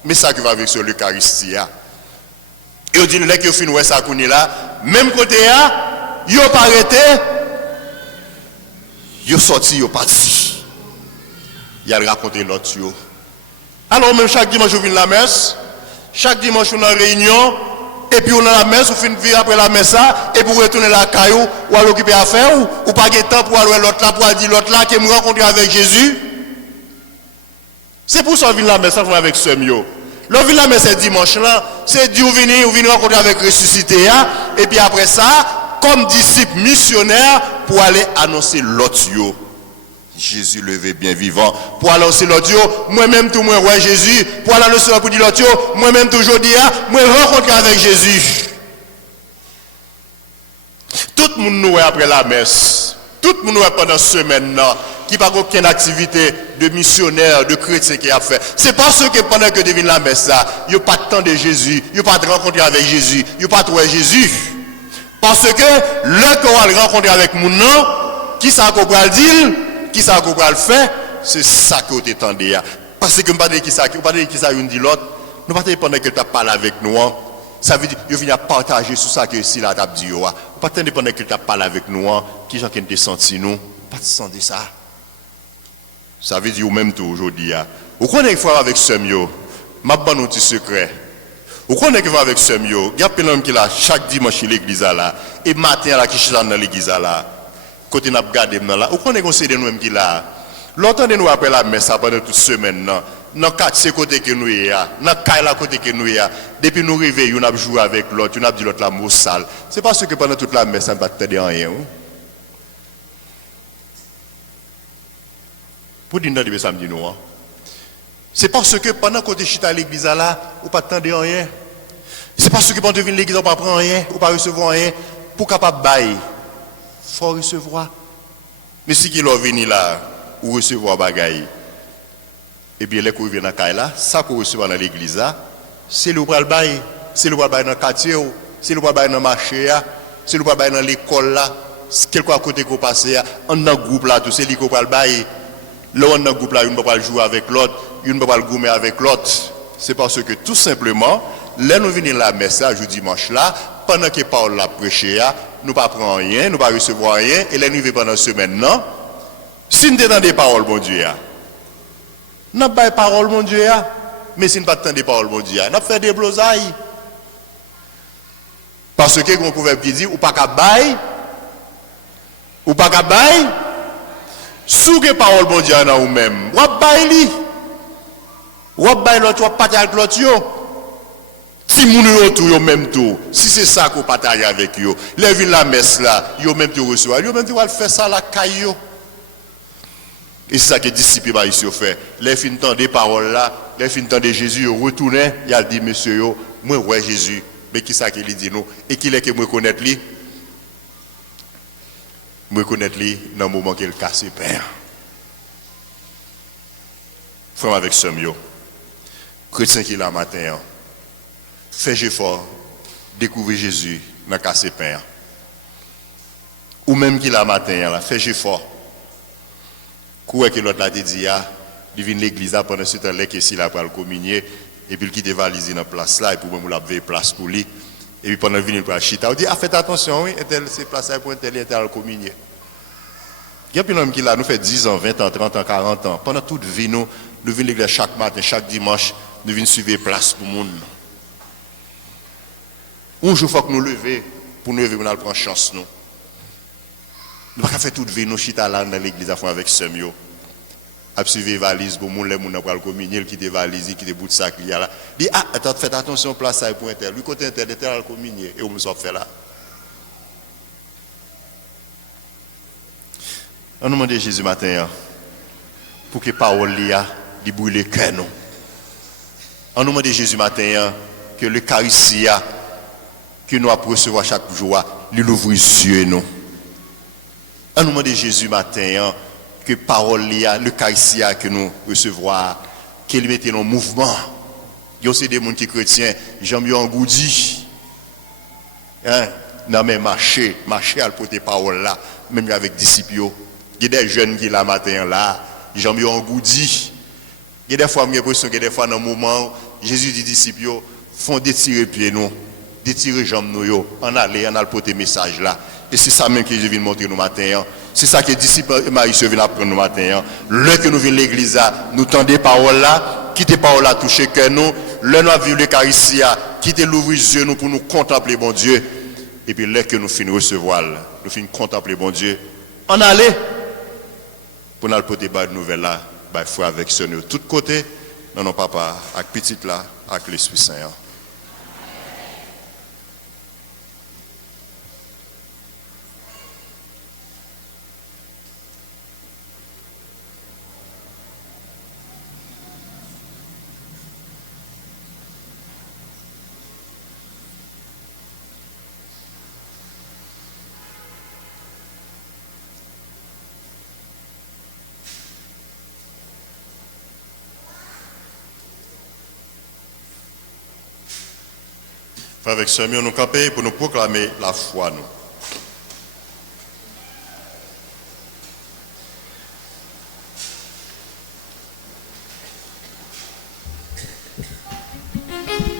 Mais ça qui va avec ce l'Eucharistie. Et on dit, les qui ont fini ça là, même côté là, ils ont pas arrêté, ils ont sorti, ils ont parti. Ils ont raconté l'autre. Alors même chaque dimanche, on vient la messe, chaque dimanche, on a une réunion, et puis on a la messe, on finit après la messe, et pour retourner la caillou, ou à l'occuper à faire, ou pas de temps pour aller l'autre là, pour dire l'autre là, qui me rencontre avec Jésus. C'est pour ça qu'on vient la messe avec ce mieux. Le vient la messe dimanche là, c'est Dieu venir rencontrer avec ressuscité, et puis après ça, comme disciple missionnaire, pour aller annoncer l'autre. Jésus levé bien vivant, pour annoncer l'autre, moi-même tout moi ouais Jésus, pour aller annoncer pour dire l'autre, moi-même toujours dire, moi rencontrer avec Jésus. Tout le monde nous après la messe, tout le monde nous pendant semaine là. Qui n'a aucune activité de missionnaire, de chrétien qui a fait. C'est parce que pendant que devine la messe, il n'y a pas de temps de Jésus, il n'y a pas de rencontre avec Jésus, il n'y a pas de trouver Jésus. Parce que le qu'on va le rencontrer avec mon nom, qui ça qu'on va le dire, qui ça qu'on va le faire, c'est ça que vous attendez. Parce que nous ne pas dire qui ça, une dit l'autre, nous ne pas dire pendant que tu parles avec nous. Ça veut dire que vous venez partager sur ça que si la table dit. Pas attendre pendant que tu parles avec nous, qui j'en ai senti nous, pas te sentir ça. Ça veut dire même tout aujourd'hui. Vous connaissez fois avec ce mieux, ma bonne outil secret. Vous connaissez fois avec ce mieux, il y a plein d'hommes qui là chaque dimanche à l'église là, et matin là qui sont dans l'église là. Côté n'a regardé là, vous connaissez conseil de nous même qui là. Longtemps de nous après la messe pendant toute semaine là, dans quatre côté que nous y a, dans quatre côté que nous y a. Depuis nous réveillons, on a joué avec l'autre, on a dit l'autre la mot sale. C'est parce que pendant toute la messe ça ne va pas te rien. Pour dire que samedi nous. C'est parce que pendant que tu es à l'église là, ou pas t'entendre rien. C'est parce que pendant que tu viens à l'église, on ne pas prendre rien, ou pas recevoir rien. Pour capable bailler, il faut recevoir. Mais si tu viens là, ou recevoir bagaille, et bien les qui viennent à là, ça qu'on recevoir dans l'église là, c'est le bras bail, c'est le bras bail dans le quartier, c'est le bras bail dans le marché, c'est le bras bail dans l'école là, quelque à côté qu'on passe, en dans groupe là, tout c'est lui qu'on bras bail. Là, on a un groupe là, une ne peut pas jouer avec l'autre, une ne peut pas le goumer avec l'autre. C'est parce que tout simplement, là, nous venons à la messe là, je dimanche là, pendant que Paul l'a prêché, nous pas prendre rien, nous pas recevoir rien, et les nous pendant une semaine, non. Si nous entendons des paroles, bon Dieu, nous n'avons pas de paroles, bon Dieu, mais si nous n'avons pas de paroles, bon Dieu, nous fait des blosailles. Parce que, on pouvait dire, ou pas qu'à bailler, ou pas qu'à bailler, sous que parole, bon Dieu, ou même, ou à bailler, ou à bailler l'autre, ou à partager avec l'autre, si moun yo tout, yo même tout, si c'est ça qu'on partage avec yo, les villes la messe là, yo même tout recevoir, yo même tout va faire ça la caillou. Et c'est ça que les disciples ici fait. Les fins temps des paroles là, les fins temps de Jésus, retourné, il a dit, monsieur, yo, moi, ouais, Jésus, mais qui ça qu'il dit nous, et qui est que moi connaître lui? Moi connaître lui dans le moment qu'il casse le pain. Frère avec Samuel, chrétien qui là matin, fais effort, découvrir Jésus dans le casse le pain. Ou même qui là matin, là, fais effort. Quoi que l'autre l'a dit, il vient l'église pendant ce temps-là, que s'il a pas le communier, et puis il quitte valise dans la place là, et pour moi, il a place pour lui. Et puis pendant qu'il vient pour la chita, il dit, ah, faites attention, oui, c'est place là pour un tel et tel communier. Il y a plein d'hommes qui là, nous fait 10 ans, 20 ans, 30 ans, 40 ans. Pendant toute vie, nous venons l'église chaque matin, chaque dimanche, nous venons suivre place pour le monde. Un jour, il faut que nous levions, pour nous lever, pour nous prendre chance, nous. Nous ne pouvons pas faire toute vie, nous chita là dans l'église avec Samuel. À suivre les valises pour les gens qui ont communié, qui ont valise, qui ont bout de sac. Il dit, ah, faites attention, place ça pour un tel. Lui, côté un tel, à communier. Et on me sort fait là. On nous demande Jésus matin, pour que parole li brûle le cœur. On nous demande Jésus matin, que le charisme que nous avons recevoir chaque jour, il ouvre les yeux. On nous demande Jésus matin, que parole le charisme que nous recevons, qu'il mette en mouvement. Il y a aussi des gens qui sont chrétiens, j'aime bien engoudi. Non mais marcher à porter parole là, même avec disciples. Il y a des jeunes qui là matin là, j'aime bien engoudi. Il y a des fois, j'ai l'impression que des fois dans le moment, Jésus dit disciples, font détirer pieds nous, détirer jambes nous, en aller porter message là. Et c'est ça même que je viens montrer nous matin. C'est ça que les disciples Marie se viennent apprendre nous matin. Le que nous venons l'église, nous tendons des paroles là, quitter paroles là, toucher cœur nous. Le nous avons vu le charisme, quitter l'ouvrir les yeux nous pour nous contempler bon Dieu. Et puis le que nous finissons recevoir, nous finissons contempler bon Dieu. En aller pour nous porter des nouvelles là, frère avec ce nous. Tout côté, non papa, avec petite là, avec l'Esprit Saint. Avec ce mieux nous camper pour nous proclamer la foi nous. Thank you.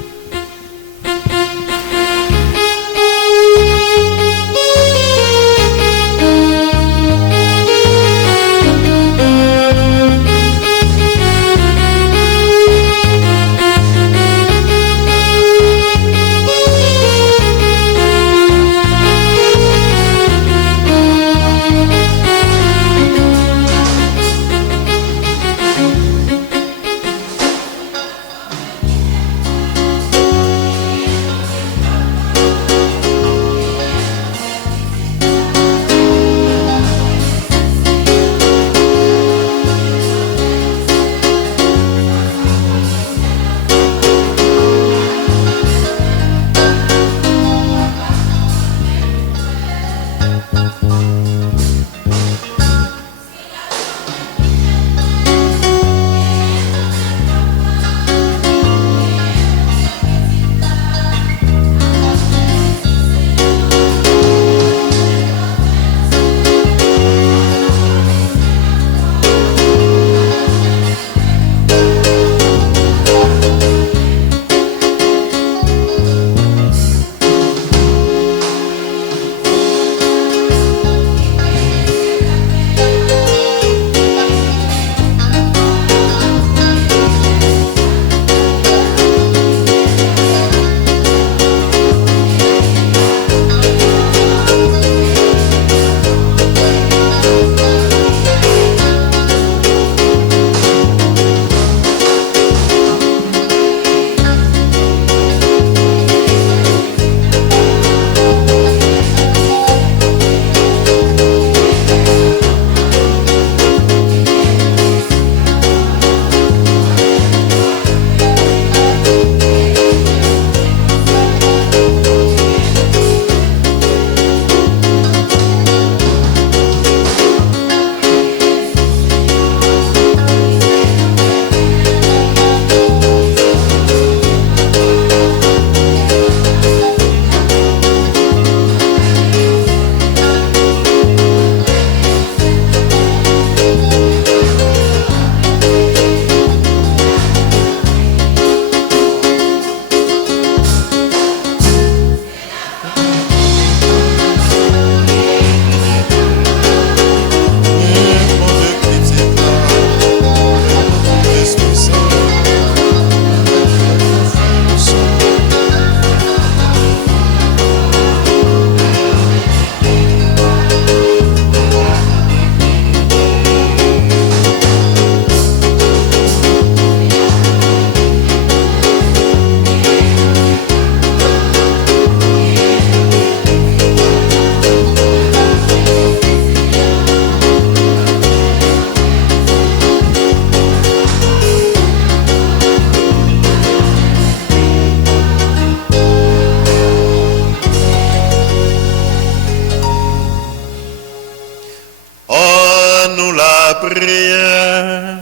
prière.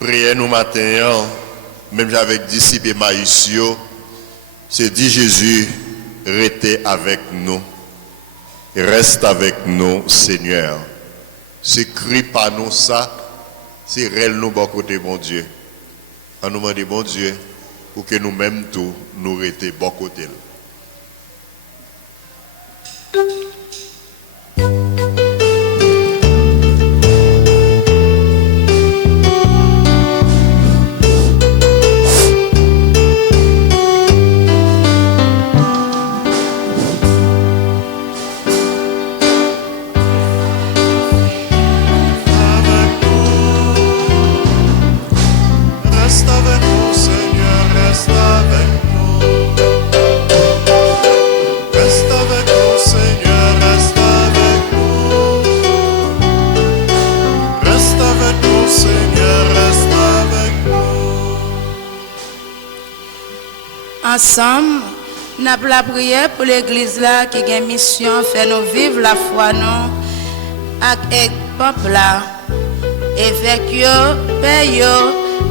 Priez nous matin, même avec disciples et Maïsio, c'est dit Jésus, restez avec nous. Reste avec nous, Seigneur. C'est cri par nous ça, c'est réel nous bon côté bon Dieu. En nous demander bon Dieu, pour que nous-mêmes tous, nous restions bon côté. Reste avec nous, Seigneur, reste avec nous. Reste avec nous, Seigneur, reste avec nous. Reste avec nous, Seigneur, reste avec nous. Ensemble, nous avons la prière pour l'église là qui a une mission, faire nous vivre la foi non, avec le peuple là, évêque yo, père yo,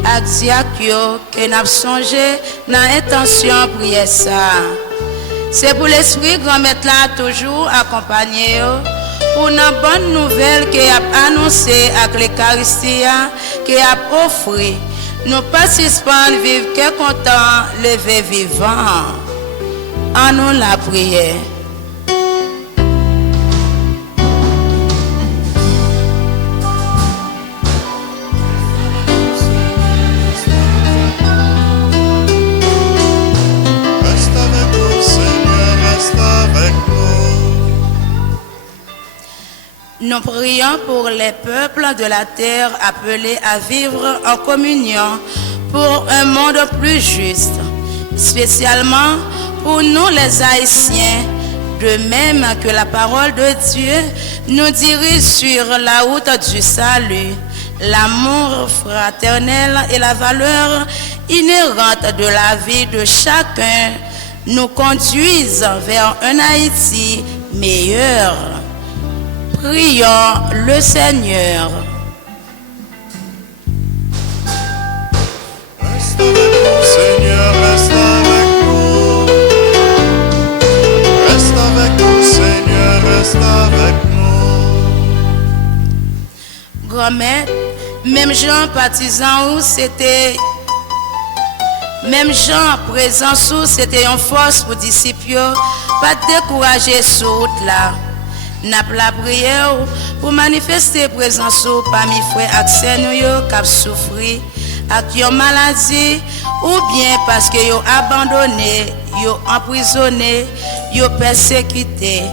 avec diacre yo, que nous avons songé dans l'intention prière ça. C'est pour l'esprit grand-maître là toujours accompagné yo, pour une bonne nouvelle qui a annoncé avec l'Eucharistie, qui a offert. Nous participants vivre que content, lever vivant. En nous la prière. Reste avec nous, Seigneur, reste avec nous. Nous prions pour les peuples de la terre appelés à vivre en communion pour un monde plus juste, spécialement pour nous les Haïtiens, de même que la parole de Dieu nous dirige sur la route du salut. L'amour fraternel et la valeur inhérente de la vie de chacun nous conduisent vers un Haïti meilleur. Prions le Seigneur. Reste avec nous, Seigneur, reste avec nous. Reste avec nous, Seigneur, reste avec nous. Grand-mère, même Jean partisan où c'était, même Jean présent sous c'était une force pour disciples, pas décourager sur route là. N'a la prière pour manifester présence parmi frères accès nous qui ont souffert avec une maladie ou bien parce que yo abandonné, yo emprisonné, yo persécuté.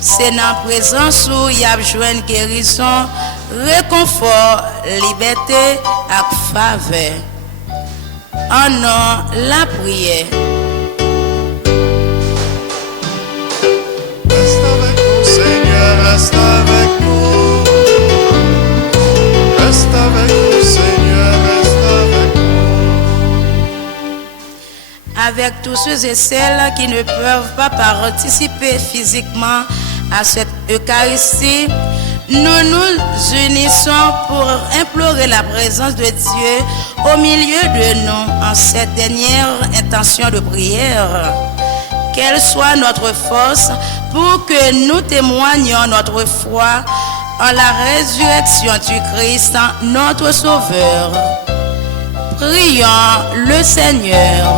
C'est dans présence où y a besoin de guérison, réconfort, liberté et faveur. En nom la prière. Reste avec nous, Seigneur, reste avec nous. Reste avec nous, Seigneur, reste avec nous. Avec tous ceux et celles qui ne peuvent pas participer physiquement à cette Eucharistie, nous nous unissons pour implorer la présence de Dieu au milieu de nous en cette dernière intention de prière. Quelle soit notre force pour que nous témoignions notre foi en la résurrection du Christ, notre Sauveur. Prions le Seigneur.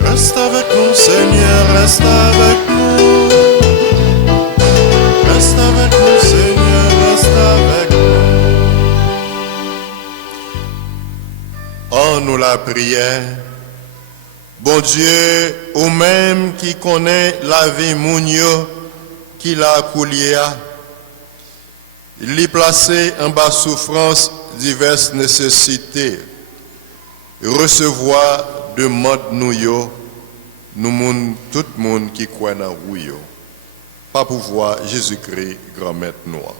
Reste avec nous, Seigneur, reste avec nous. Reste avec nous, Seigneur, reste avec nous. En nous la prière. Bon Dieu, ou même qui connaît la vie mounio, qui l'a coulé, il l'y placé en bas souffrance diverses nécessités. Recevoir de mode nous yo, nous tout le monde qui croit dans vous yo. Pas pouvoir Jésus-Christ, grand maître noir.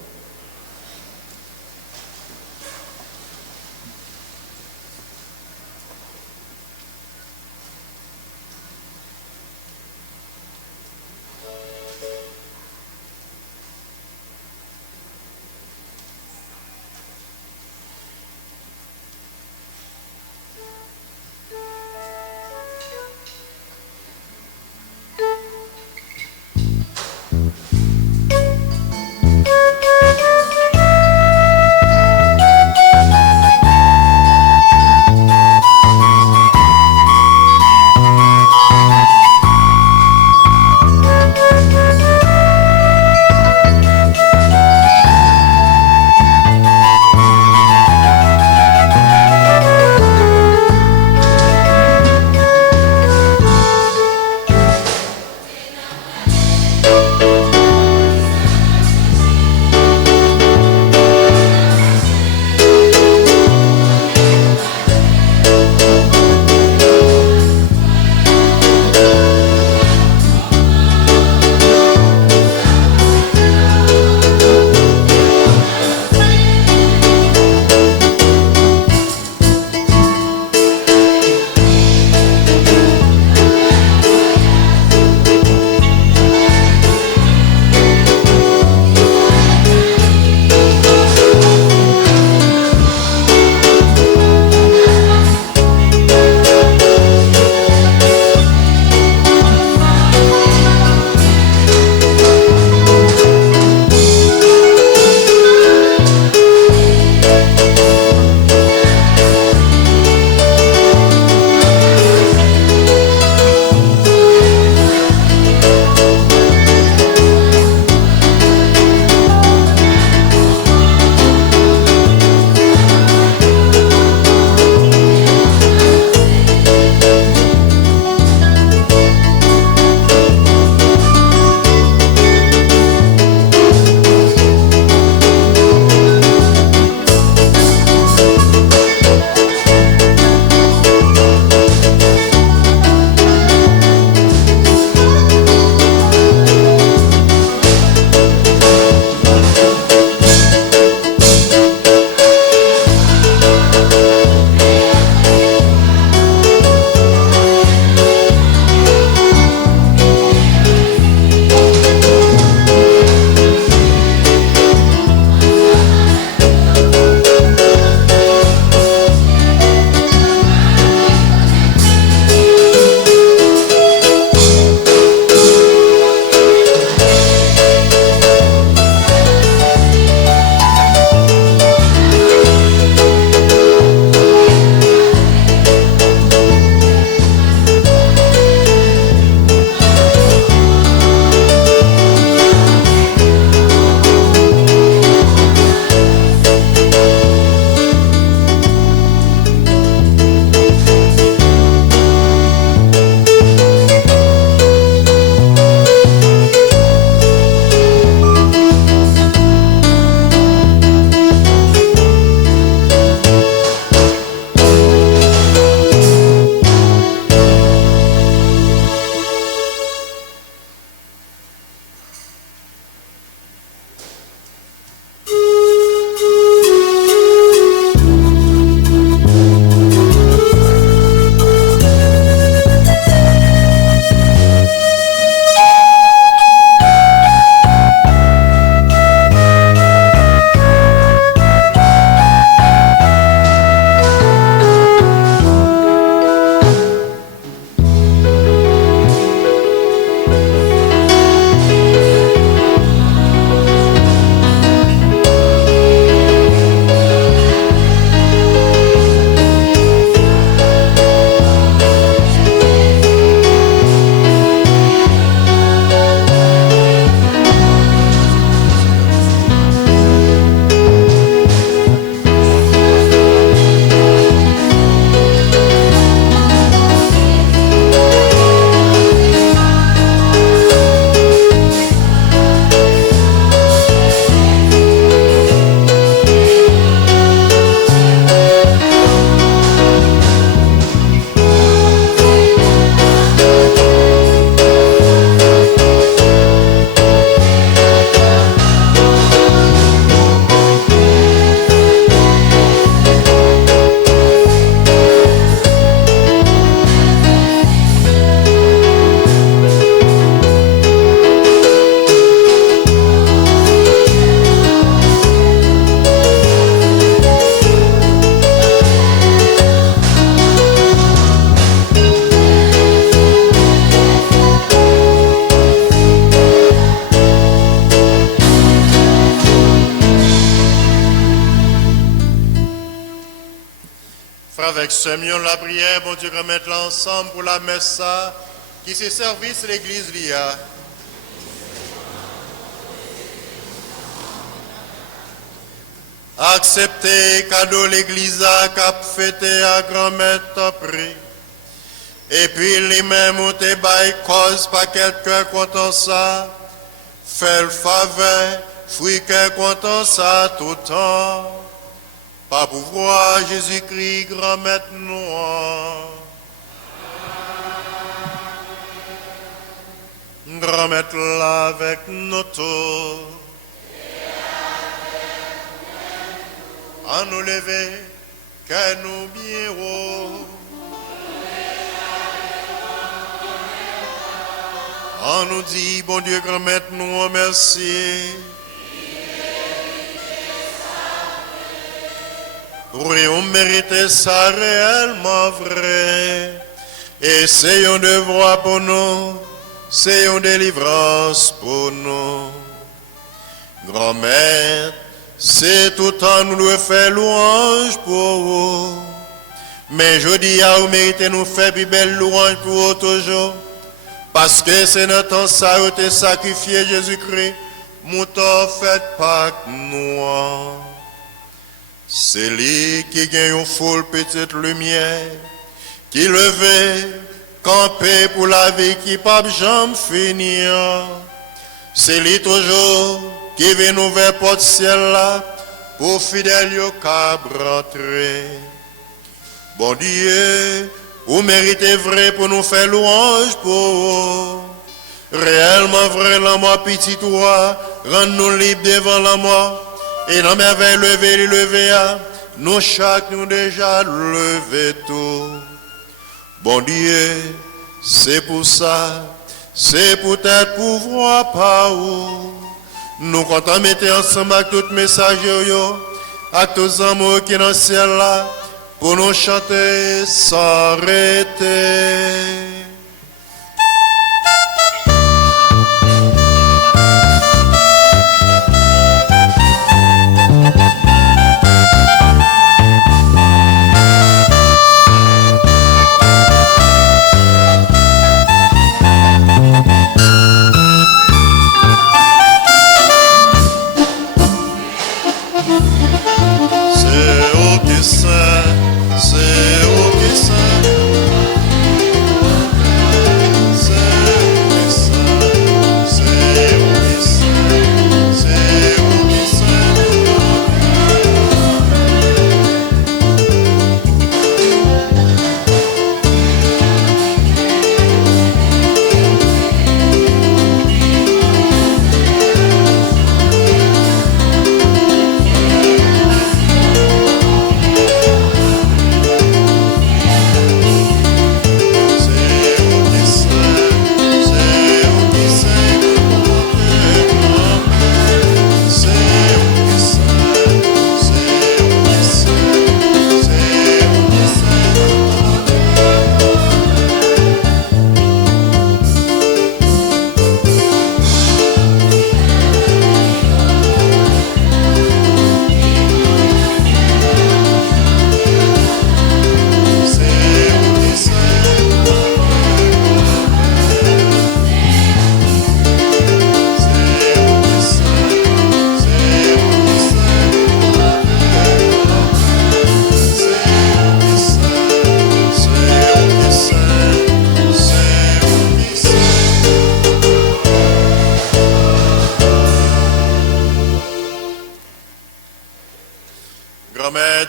avec semion la prière, bon Dieu, remettre l'ensemble pour la messe ça, qui se service l'église l'IA. Acceptez cadeau l'église a fêté à grand-mère prix. Et puis lui-même ou te bail cause pas quelqu'un content ça. Fait le faveur, fruit qu'un content ça tout temps. Par pouvoir Jésus-Christ, grand-mère noir. Grand-mère là avec notre. À nous lever, que nous bien haut. On nous dit, bon Dieu, grand-mère, nous remercie. Oui, on mérite ça réellement vrai. Et c'est un devoir pour nous, c'est une délivrance pour nous. Grand-mère, c'est tout le temps nous devons faire louange pour vous. Mais je dis à vous méritez nous faire plus belle louange pour vous toujours. Parce que c'est notre temps ça où te sacrifié Jésus-Christ. Mouton fait Pâques noir. C'est lui qui gagne une foule petite lumière. Qui levait, campé pour la vie qui pas jamais finir. C'est lui toujours qui vient nous vers porte ciel là pour fidèle yo cap rentrer. Bon Dieu, vous méritez vrai pour nous faire louange pour vous. Réellement vrai la mort petit toi, rends-nous libres devant la mort. Et la merveille lever à nous chaque nous déjà levé tout. Bon Dieu, c'est pour ça, c'est peut-être pouvoir par où. Nous comptons mettre ensemble avec tout message avec tous les amours qui sont dans le ciel là, pour nous chanter sans arrêter.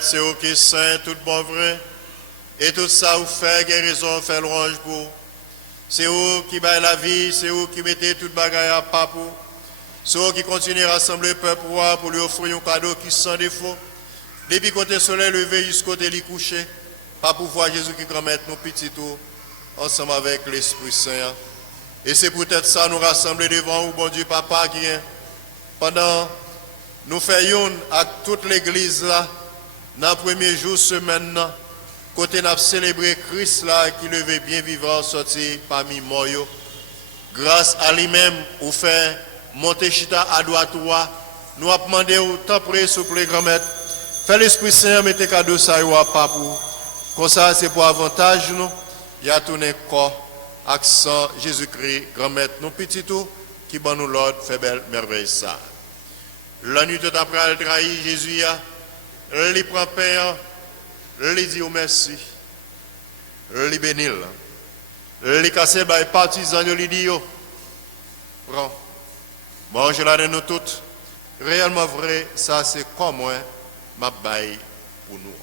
C'est vous qui saint, tout bon vrai, et tout ça vous fait guérison, fait louange pour. C'est vous qui baille la vie, c'est vous qui mettez toute bagaille à pas pour. C'est vous qui continuez à rassembler le peuple pour lui offrir un cadeau qui sans défaut. Depuis côté soleil levé jusqu'au côté lit couché, pas pour voir Jésus qui grand nous petit tout, ensemble avec l'Esprit Saint. Et c'est peut-être ça nous rassembler devant vous, bon Dieu Papa qui est. Pendant nous faisons à toute l'église là, dans le premier jour semaine, côté nous célébrer Christ là qui levé bien vivant sorti parmi moi. Grâce à lui-même, ou fait monter chita à droite, nous avons demandé au temps près, s'il vous plaît, grand-maître, fais l'Esprit Saint, mettez cadeau ça à papou. Comme ça, c'est pour avantage nous. Il y a tourné corps, accent, Jésus-Christ, grand-maître, nous petits tout, qui ban nous l'ordre, fait belle merveille ça. La nuit de après le trahi, Jésus il prend pain, il dit merci, il bénit, il casse les partisans, il dit prends, mange la de nous toutes. Réellement vrai, ça c'est comme moi, ma baille pour nous.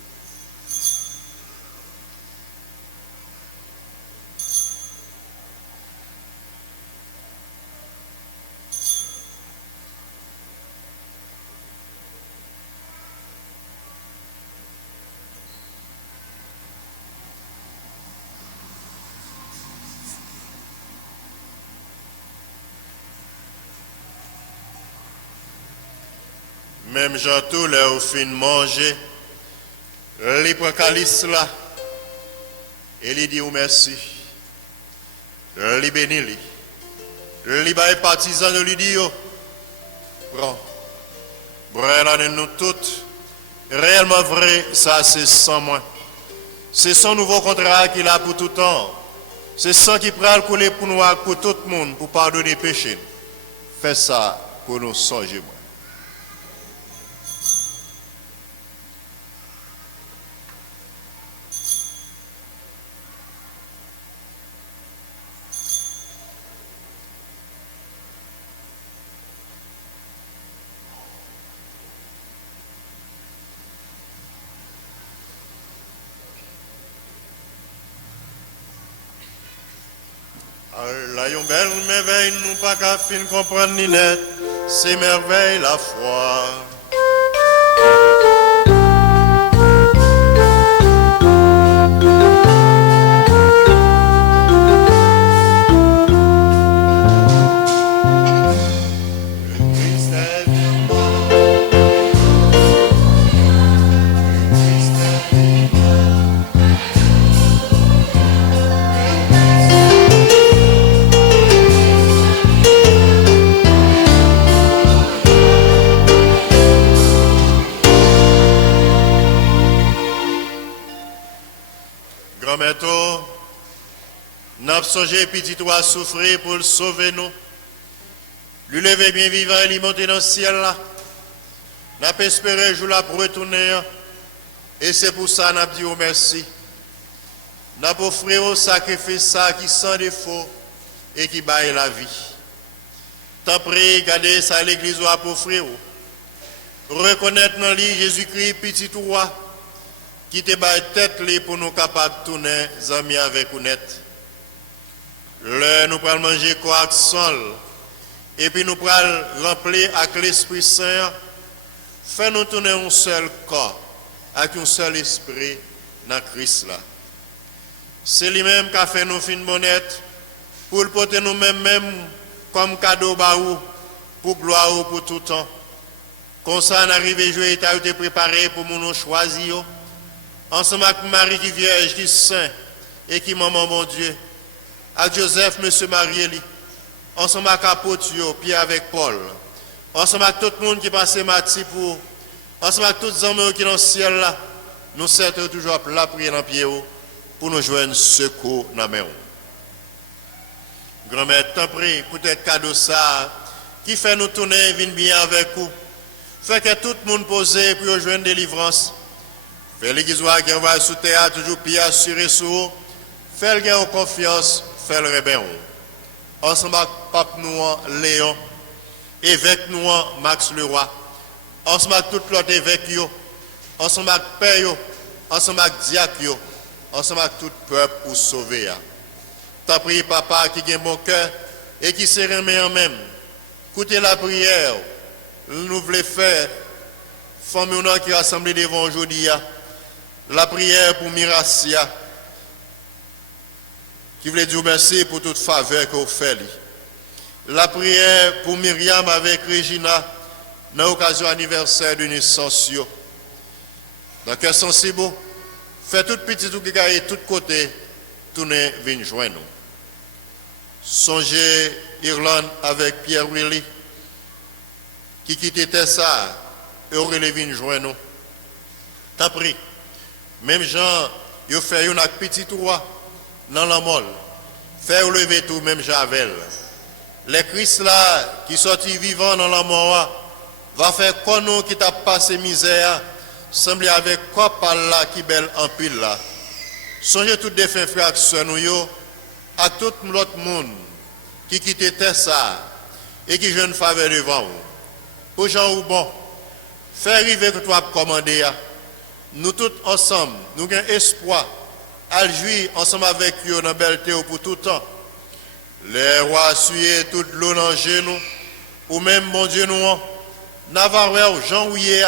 Même Jean tout là au fin de manger, il prend calice là, et il dit merci. Il bénit lui. Il bat les partisans, il dit prends. Bref, là de nous toutes, réellement vrai, ça c'est sans moi. C'est son nouveau contrat qu'il a pour tout temps. C'est ça qui prend le couler pour nous, pour tout le monde, pour pardonner péché. Fais ça pour nous songer moi. La yon belle merveille, nous pas qu'à fin comprendre ni net, c'est merveille la foi. Grand-mère, n'a songé petit toi souffrir pour le sauver nous. Lui lever bien vivant et lui monter dans le ciel là. N'a pas espéré jour là pour retourner. Et c'est pour ça n'a dit merci. N'a pas offert au sacrifice ça qui sans défaut et qui baille la vie. Tant prie, gardez ça l'église ou à offrir. Reconnaître dans lui Jésus-Christ petit roi. Qui te bat tête pour nous capables de tourner amis avec nous net. Là, nous prenons manger quoi sol. Et puis nous prenons remplir avec l'Esprit Saint. Fait nous tourner un seul corps, avec un seul esprit dans Christ là. C'est lui-même qui a fait nous fin bonnette pour le porter nous-mêmes comme cadeau baou pour gloire ou pour tout temps. Comme ça, on arrive à jouer, il été préparé pour nous choisir. Ensemble avec Marie qui vierge, qui saint et qui maman mon Dieu. Avec Joseph, monsieur Marieli. Ensemble avec apôtre, Pierre avec Paul. Ensemble avec tout le monde qui passe Mathis pour. Ensemble avec tous les hommes qui sont dans le ciel là. Nous sommes toujours là prier dans le pied pour nous joindre secours dans la main. Grand-mère, t'en prie, peut-être cadeau ça qui fait nous tourner, venir bien avec vous. Fait que tout le monde pose pour joindre délivrance. Fais l'église qui envoie sous terre, toujours bien assuré sur. Fais le gain en confiance, fais le rébellion. Ensemble avec Pape Nouan, Léon, évêque Nouan, Max Leroy. Ensemble avec tout l'autre évêque, ensemble avec Père, ensemble avec Diacre, ensemble avec tout le peuple pour sauver. T'as prié papa qui a un bon cœur et qui se remet en même. Écoutez la prière, nous voulons faire, famille qui est rassemblée devant aujourd'hui. La prière pour Miracia, qui voulait dire merci pour toute faveur que vous faites. La prière pour Myriam avec Regina, dans l'occasion anniversaire de naissance. Dans le cœur sensible, faites tout petit tout qui gagne tout côté, tournez, venez joindre nous. Songez Irlande avec Pierre Willy, qui quittait Tessa, et Aurélie vient joindre nous. T'as pris. Même Jean, yo fait un petit roi dans la molle, faire lever tout même Javel. Les Christ là qui sorti vivant dans la mort va faire quoi nous qui t'a passé misère, semblé avec quoi par là qui belle en pile là. Songez toutes des frères sœurs nous yo, à tout l'autre monde qui quittait ça et qui jeune faveur devant vous. Pour gens ou bon, faire arriver que tu as commandé, nous tous ensemble, nous avons espoir à jouir ensemble avec eux dans la belle théo pour tout le temps. Les rois suyer toute l'eau dans genoux, ou même mon Dieu nous, n'avons Jean ouillé,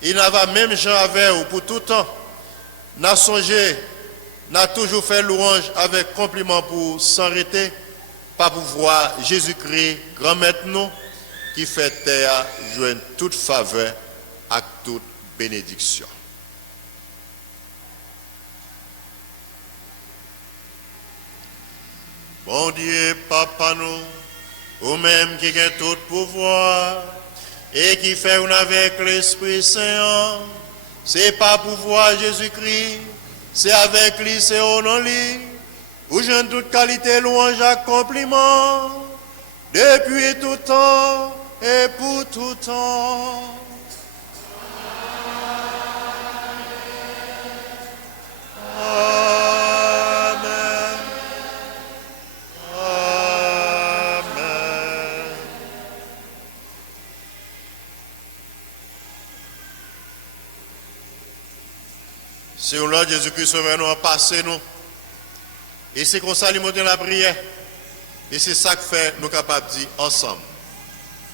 il n'avait même Jean avec pour tout le temps. N'a songé, n'a toujours fait louange avec compliment pour s'arrêter, pas pour voir Jésus-Christ, grand maître nous, qui fait terre joindre toute faveur à toute bénédiction. Bon Dieu, Papa nous, ou même qui a tout pouvoir, et qui fait un avec l'Esprit Saint, c'est pas pouvoir Jésus-Christ, c'est avec lui, c'est au nom lui, où j'ai toute qualité, louange, accomplissement, depuis tout temps et pour tout temps. Amen. Amen. C'est Lord Jésus-Christ sauveur nous en passé nous. Et c'est comme ça, il monte la prière. Et c'est ça que fait nous capables de dire ensemble.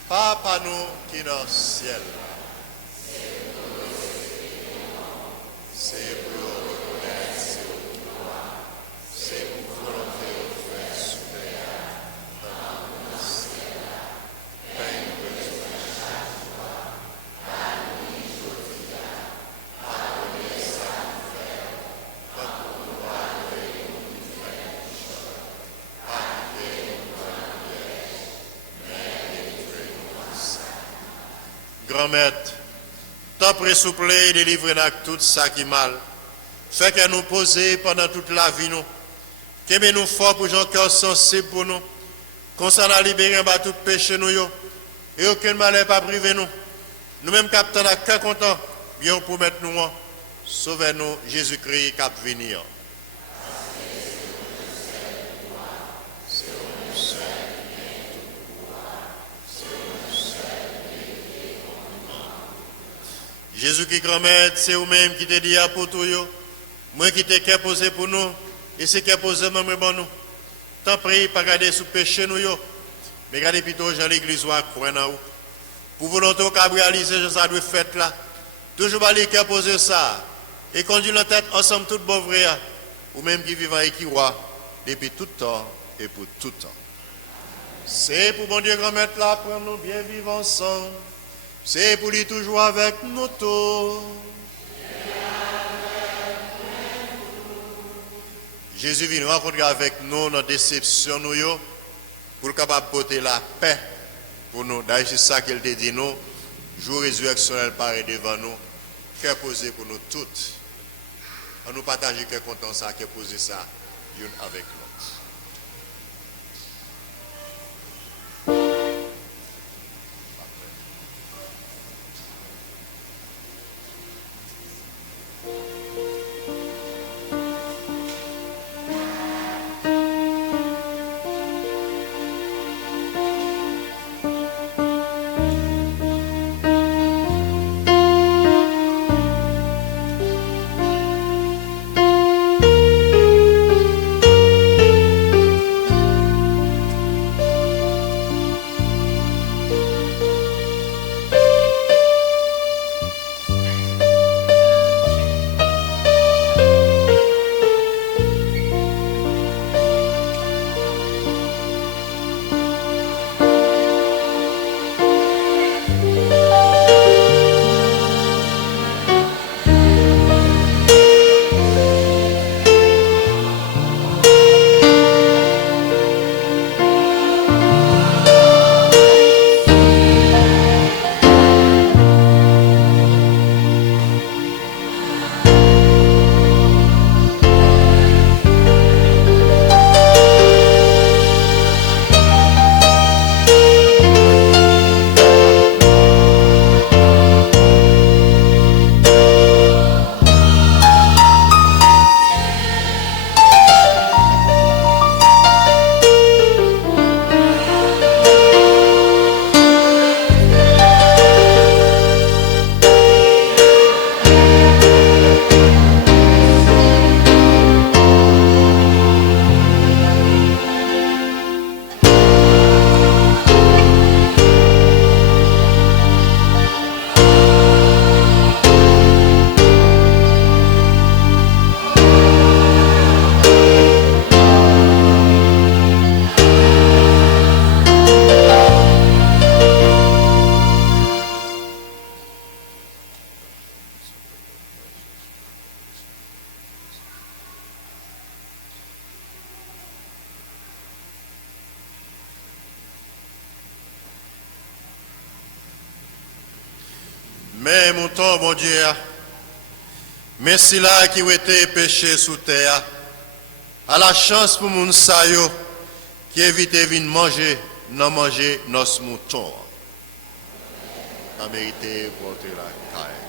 Papa nous qui est dans le ciel. C'est pour reconnaître ce pouvoir. C'est pour volonté de faire souffrir. Dans le ciel. Pain que tu fais chaque jour. À lui, je dis. Pardonnez ça nous faire. Pas pour pouvoir de nous faire du choc. Pas de nous faire piège. Mais délivrez-nous de ça. Grand-maître, tant pressouplé et délivré de tout ça qui est mal. Fait que nous poser pendant toute la vie nous. Que nous fort pour gens cœur sensible pour nous. Qu'on s'en a libéré en bas tout péché nous yo. Et aucun malheur pas privé nous. Nous-mêmes captons à cœur content. Bien pour mettre nous en. Sauvez-nous Jésus-Christ cap venir. Jésus qui grand-mère, c'est vous-même qui te dit à pour tout yo. Moi qui t'ai qu'à poser pour nous, et c'est qu'à poser même pour nous. Tant pis, pas garder sous péché nous yo. Mais regardez plutôt dans l'église ou à croire en vous. Pour volonté qu'à réaliser ça doit faire là. Toujours pas les qu'à poser ça. Et conduire la tête ensemble tout bon vrai. Ou même qui vivent et qui roi depuis tout temps et pour tout temps. C'est pour bon Dieu grand-mère là, prendre nous bien vivre ensemble. C'est pour lui toujours avec nous tous. Jésus vient rencontrer avec nous dans la déception nous pour le capable porter la paix pour nous. D'ailleurs, c'est ça qu'il te dit nous. Jour résurrection, elle paraît devant nous. Qu'est posé pour nous toutes. On nous partager qu'est content ça, qu'est posé ça, l'une avec l'autre. Mais mouton, bon Dieu, merci là qui était péché sous terre, à la chance pour moun sa yo, qui évite de manger, non manger nos moutons. A mérité porter la caille.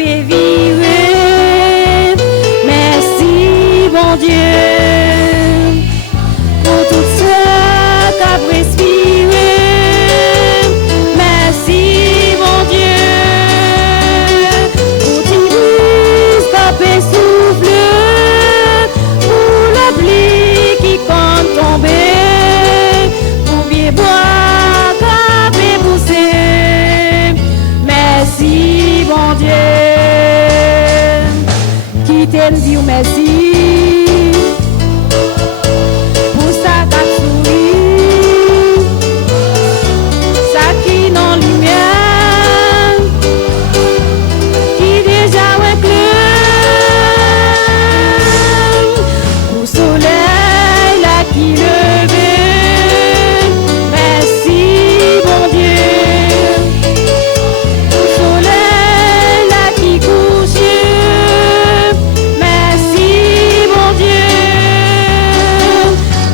peut vivre. Merci, bon Dieu, pour tout ça qu'a respiré. Merci, bon Dieu, pour tout ça qu'a soufflé, pour la pluie qui compte tomber, pour bien boire qu'a pousser. Merci, bon Dieu, qui t'aime dire merci. Pour ça qu'a souri, ça qui dans lumière, qui déjà éclaire, pour soleil là qui levait. Merci, bon Dieu, pour soleil là qui couchait. Merci, bon Dieu,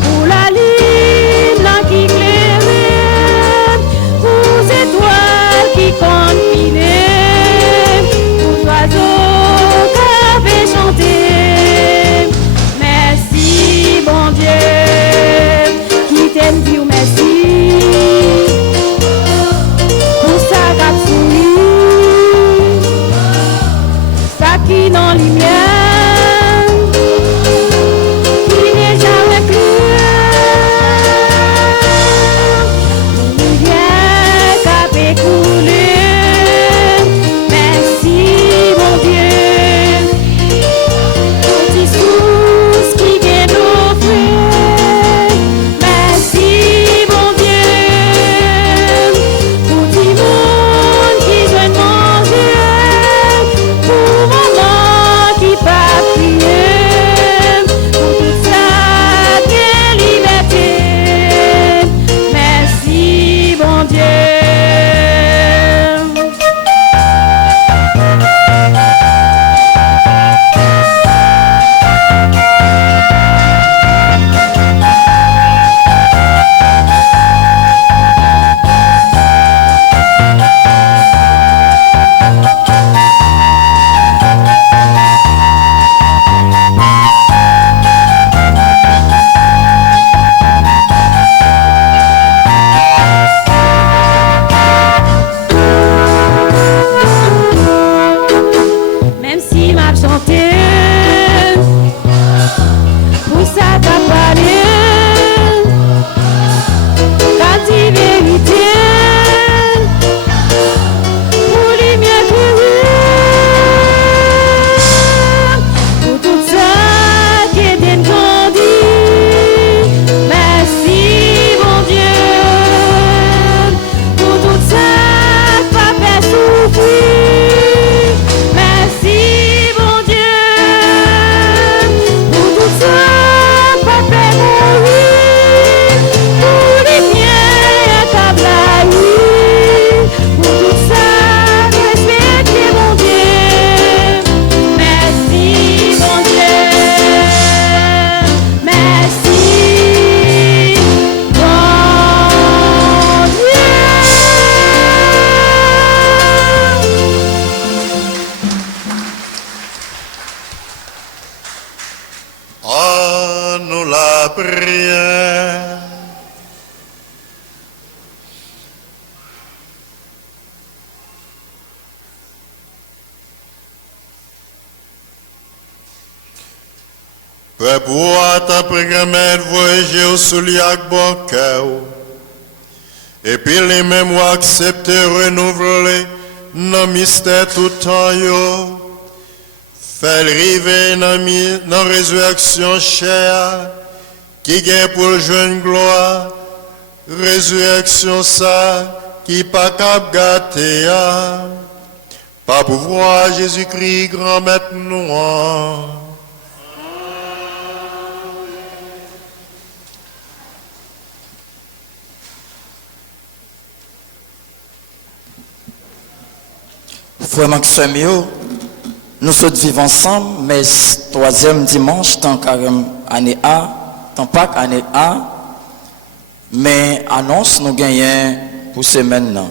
pour la lune là qui éclairait, pour étoiles qui confilaient, pour oiseaux qui avaient chanté. Merci, bon Dieu, qui t'aime dire merci. Pour ça qu'a souri, ça qui dans lumière, qui n'est jamais clair, rivière qu'a écoulé. Merci, bon Dieu, petit source qui vient d'offrir. Merci, bon Dieu, pour tout monde qui veut manger, pour maman qui pas prier, pour tout ça qui est liberté. Merci, bon Dieu. Même si m'a chanté, pour ça t'as parlé, qu'a dit vérité, pour lumière pour tout ça qui est grandi. Merci, bon Dieu, pour tout ça qui pas fait souffrir. Merci, bon Dieu, pour tout ça pas fait mourir, pour les miens câblaïs, pour tout ça respecter, mon Dieu. Merci, bon Dieu, merci, bon Dieu. À nous la prière. Peuple, ta prière, voyager au soulier avec bon cœur. Et puis les mémoires accepter, renouveler, nos mystères tout temps, yo. Fait arriver dans la résurrection chère, qui gagne pour le jeune gloire, résurrection ça, qui pas cap gâter, pas pouvoir Jésus-Christ, grand maître nous. Frère Maxime, nous sommes vivants ensemble, mais troisième dimanche, tant carême année A, tant Pâques année A, mais annonce nous gagnons pour semaine.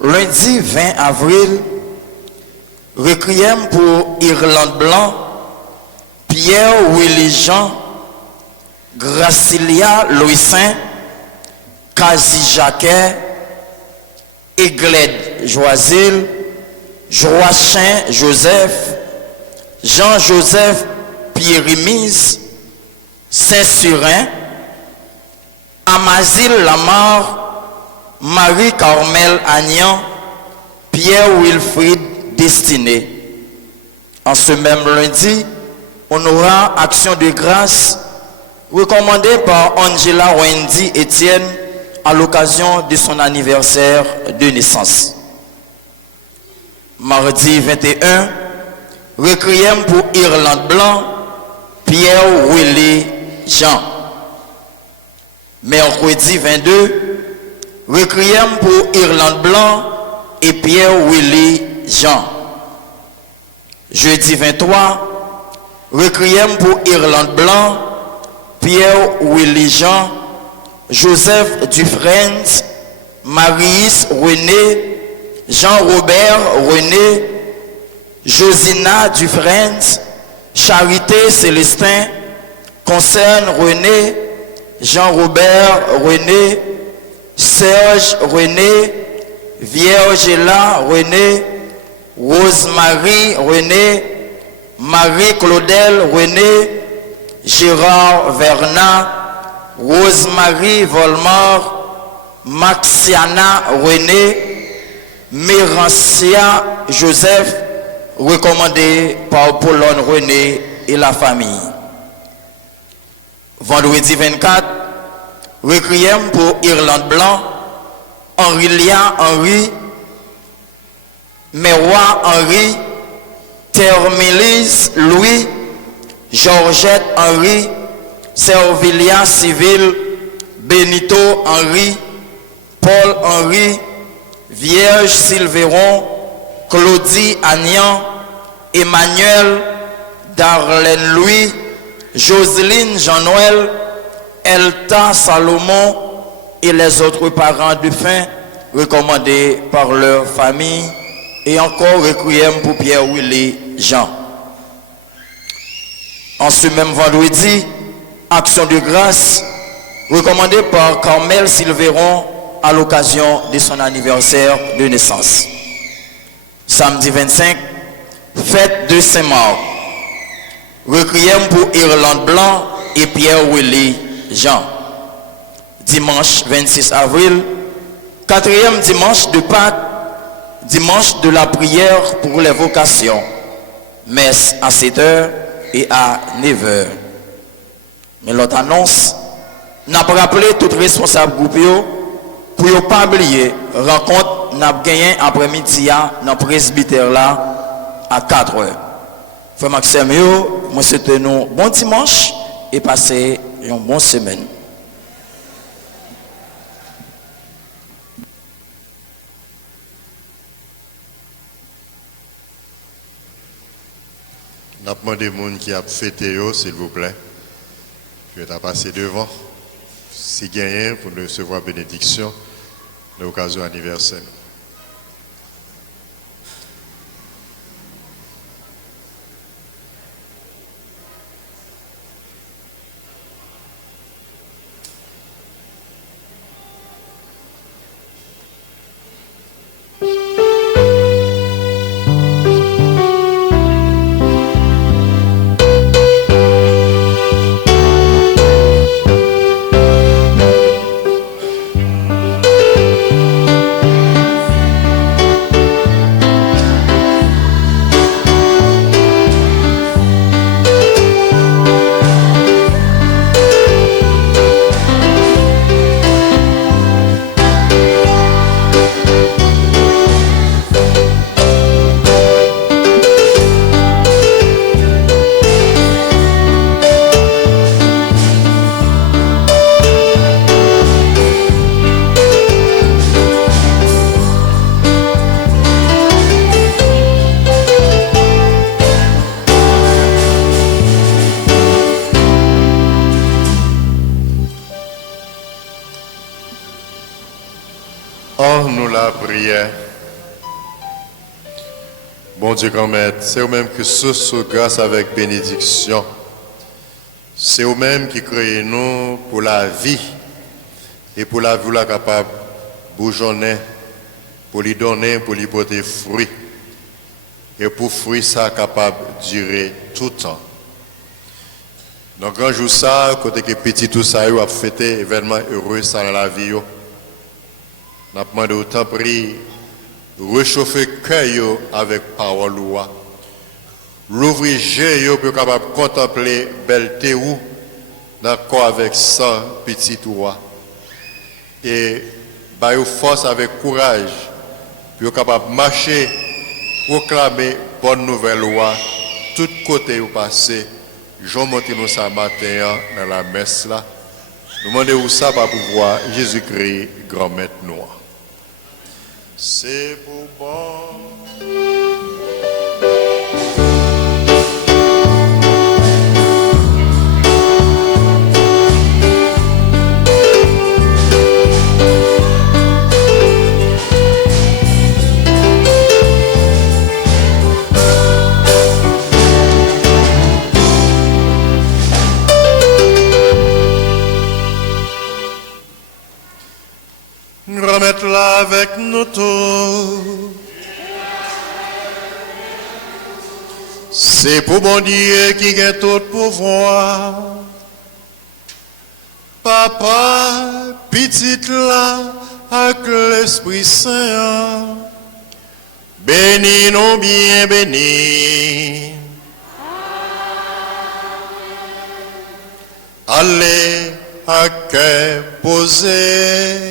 Lundi 20 avril, requiem pour Irlande Blanc, Pierre Willy Jean, Gracilia Louisin, Kazi Jacquet, Aiglette Joisil, Joachim Joseph, Jean-Joseph Pierre-Mise, Saint-Surin, Amazil Lamar, Marie-Carmel Agnan, Pierre-Wilfrid Destiné. En ce même lundi, on aura action de grâce recommandée par Angela Wendy Etienne à l'occasion de son anniversaire de naissance. Mardi 21, requiem pour Irlande Blanc, Pierre Willy Jean. Mercredi 22, requiem pour Irlande Blanc et Pierre Willy Jean. Jeudi 23, requiem pour Irlande Blanc, Pierre Willy Jean, Joseph Dufresne, Marie René, Jean-Robert René, Josina Dufresne, Charité Célestin, Concerne René, Jean-Robert René, Serge René, Viergela René, Rosemarie René, Marie-Claudel René, Gérard Vernat, Rosemarie Volmar, Maxiana René, Mérancia Joseph, recommandé par Paulone René et la famille. Vendredi 24, requiem pour Irlande Blanc, Henrilia Henri, Meroy Henri, Termélise Louis, Georgette Henri, Servilia Civil, Benito Henri, Paul Henri, Vierge Silveron, Claudie Agnan, Emmanuel, Darlene Louis, Jocelyne Jean-Noël, Elta Salomon et les autres parents défunts recommandés par leur famille, et encore requiem pour Pierre Willy Jean. En ce même vendredi, action de grâce recommandée par Carmel Silveron à l'occasion de son anniversaire de naissance. Samedi 25, fête de Saint-Marc. Requiem pour Irlande Blanc et Pierre Willy Jean. Dimanche 26 avril, quatrième dimanche de Pâques, dimanche de la prière pour les vocations. Messe à 7h et à 9h. Mais l'autre annonce, n'a pas rappelé tout responsable groupe pour ne pas oublier rencontre n'a gagné après-midi dans le presbytère là à 4h. Frère Maxime, moi c'était nous bon dimanche et passez une bonne semaine. N'a demandé aux gens qui a fêté, s'il vous plaît. Je vais passer devant. Si gagné pour recevoir bénédiction de l'occasion anniversaire. Or, nous la prière. Bon Dieu grand maître, c'est vous-même qui source grâce avec bénédiction. C'est vous-même qui créez nous pour la vie et pour la vie la capable bourgeonner, pour lui donner, pour lui porter fruit. Et pour fruit ça capable de durer tout le temps. Donc un jour ça, côté que petit tout ça, a fêté événement heureux ça dans la vie. On a demandé autant pris réchauffer cœur avec parole loi. L'ouvrir yeux pour capable contempler belle théou d'accord avec ça petit roi. Et bailler force avec courage pour capable marcher proclamer bonne nouvelle loi tout côté où passer. Jean monte nous ça matin dans la messe là. Nous demandons où ça va pouvoir Jésus-Christ grand maître noir. C'est pour bon. Remettre-la avec nous tous. C'est pour bon Dieu qui gagne tout pouvoir. Papa, petite là, avec l'Esprit Saint. Bénis nous bien bénis. Allez à cœur posé.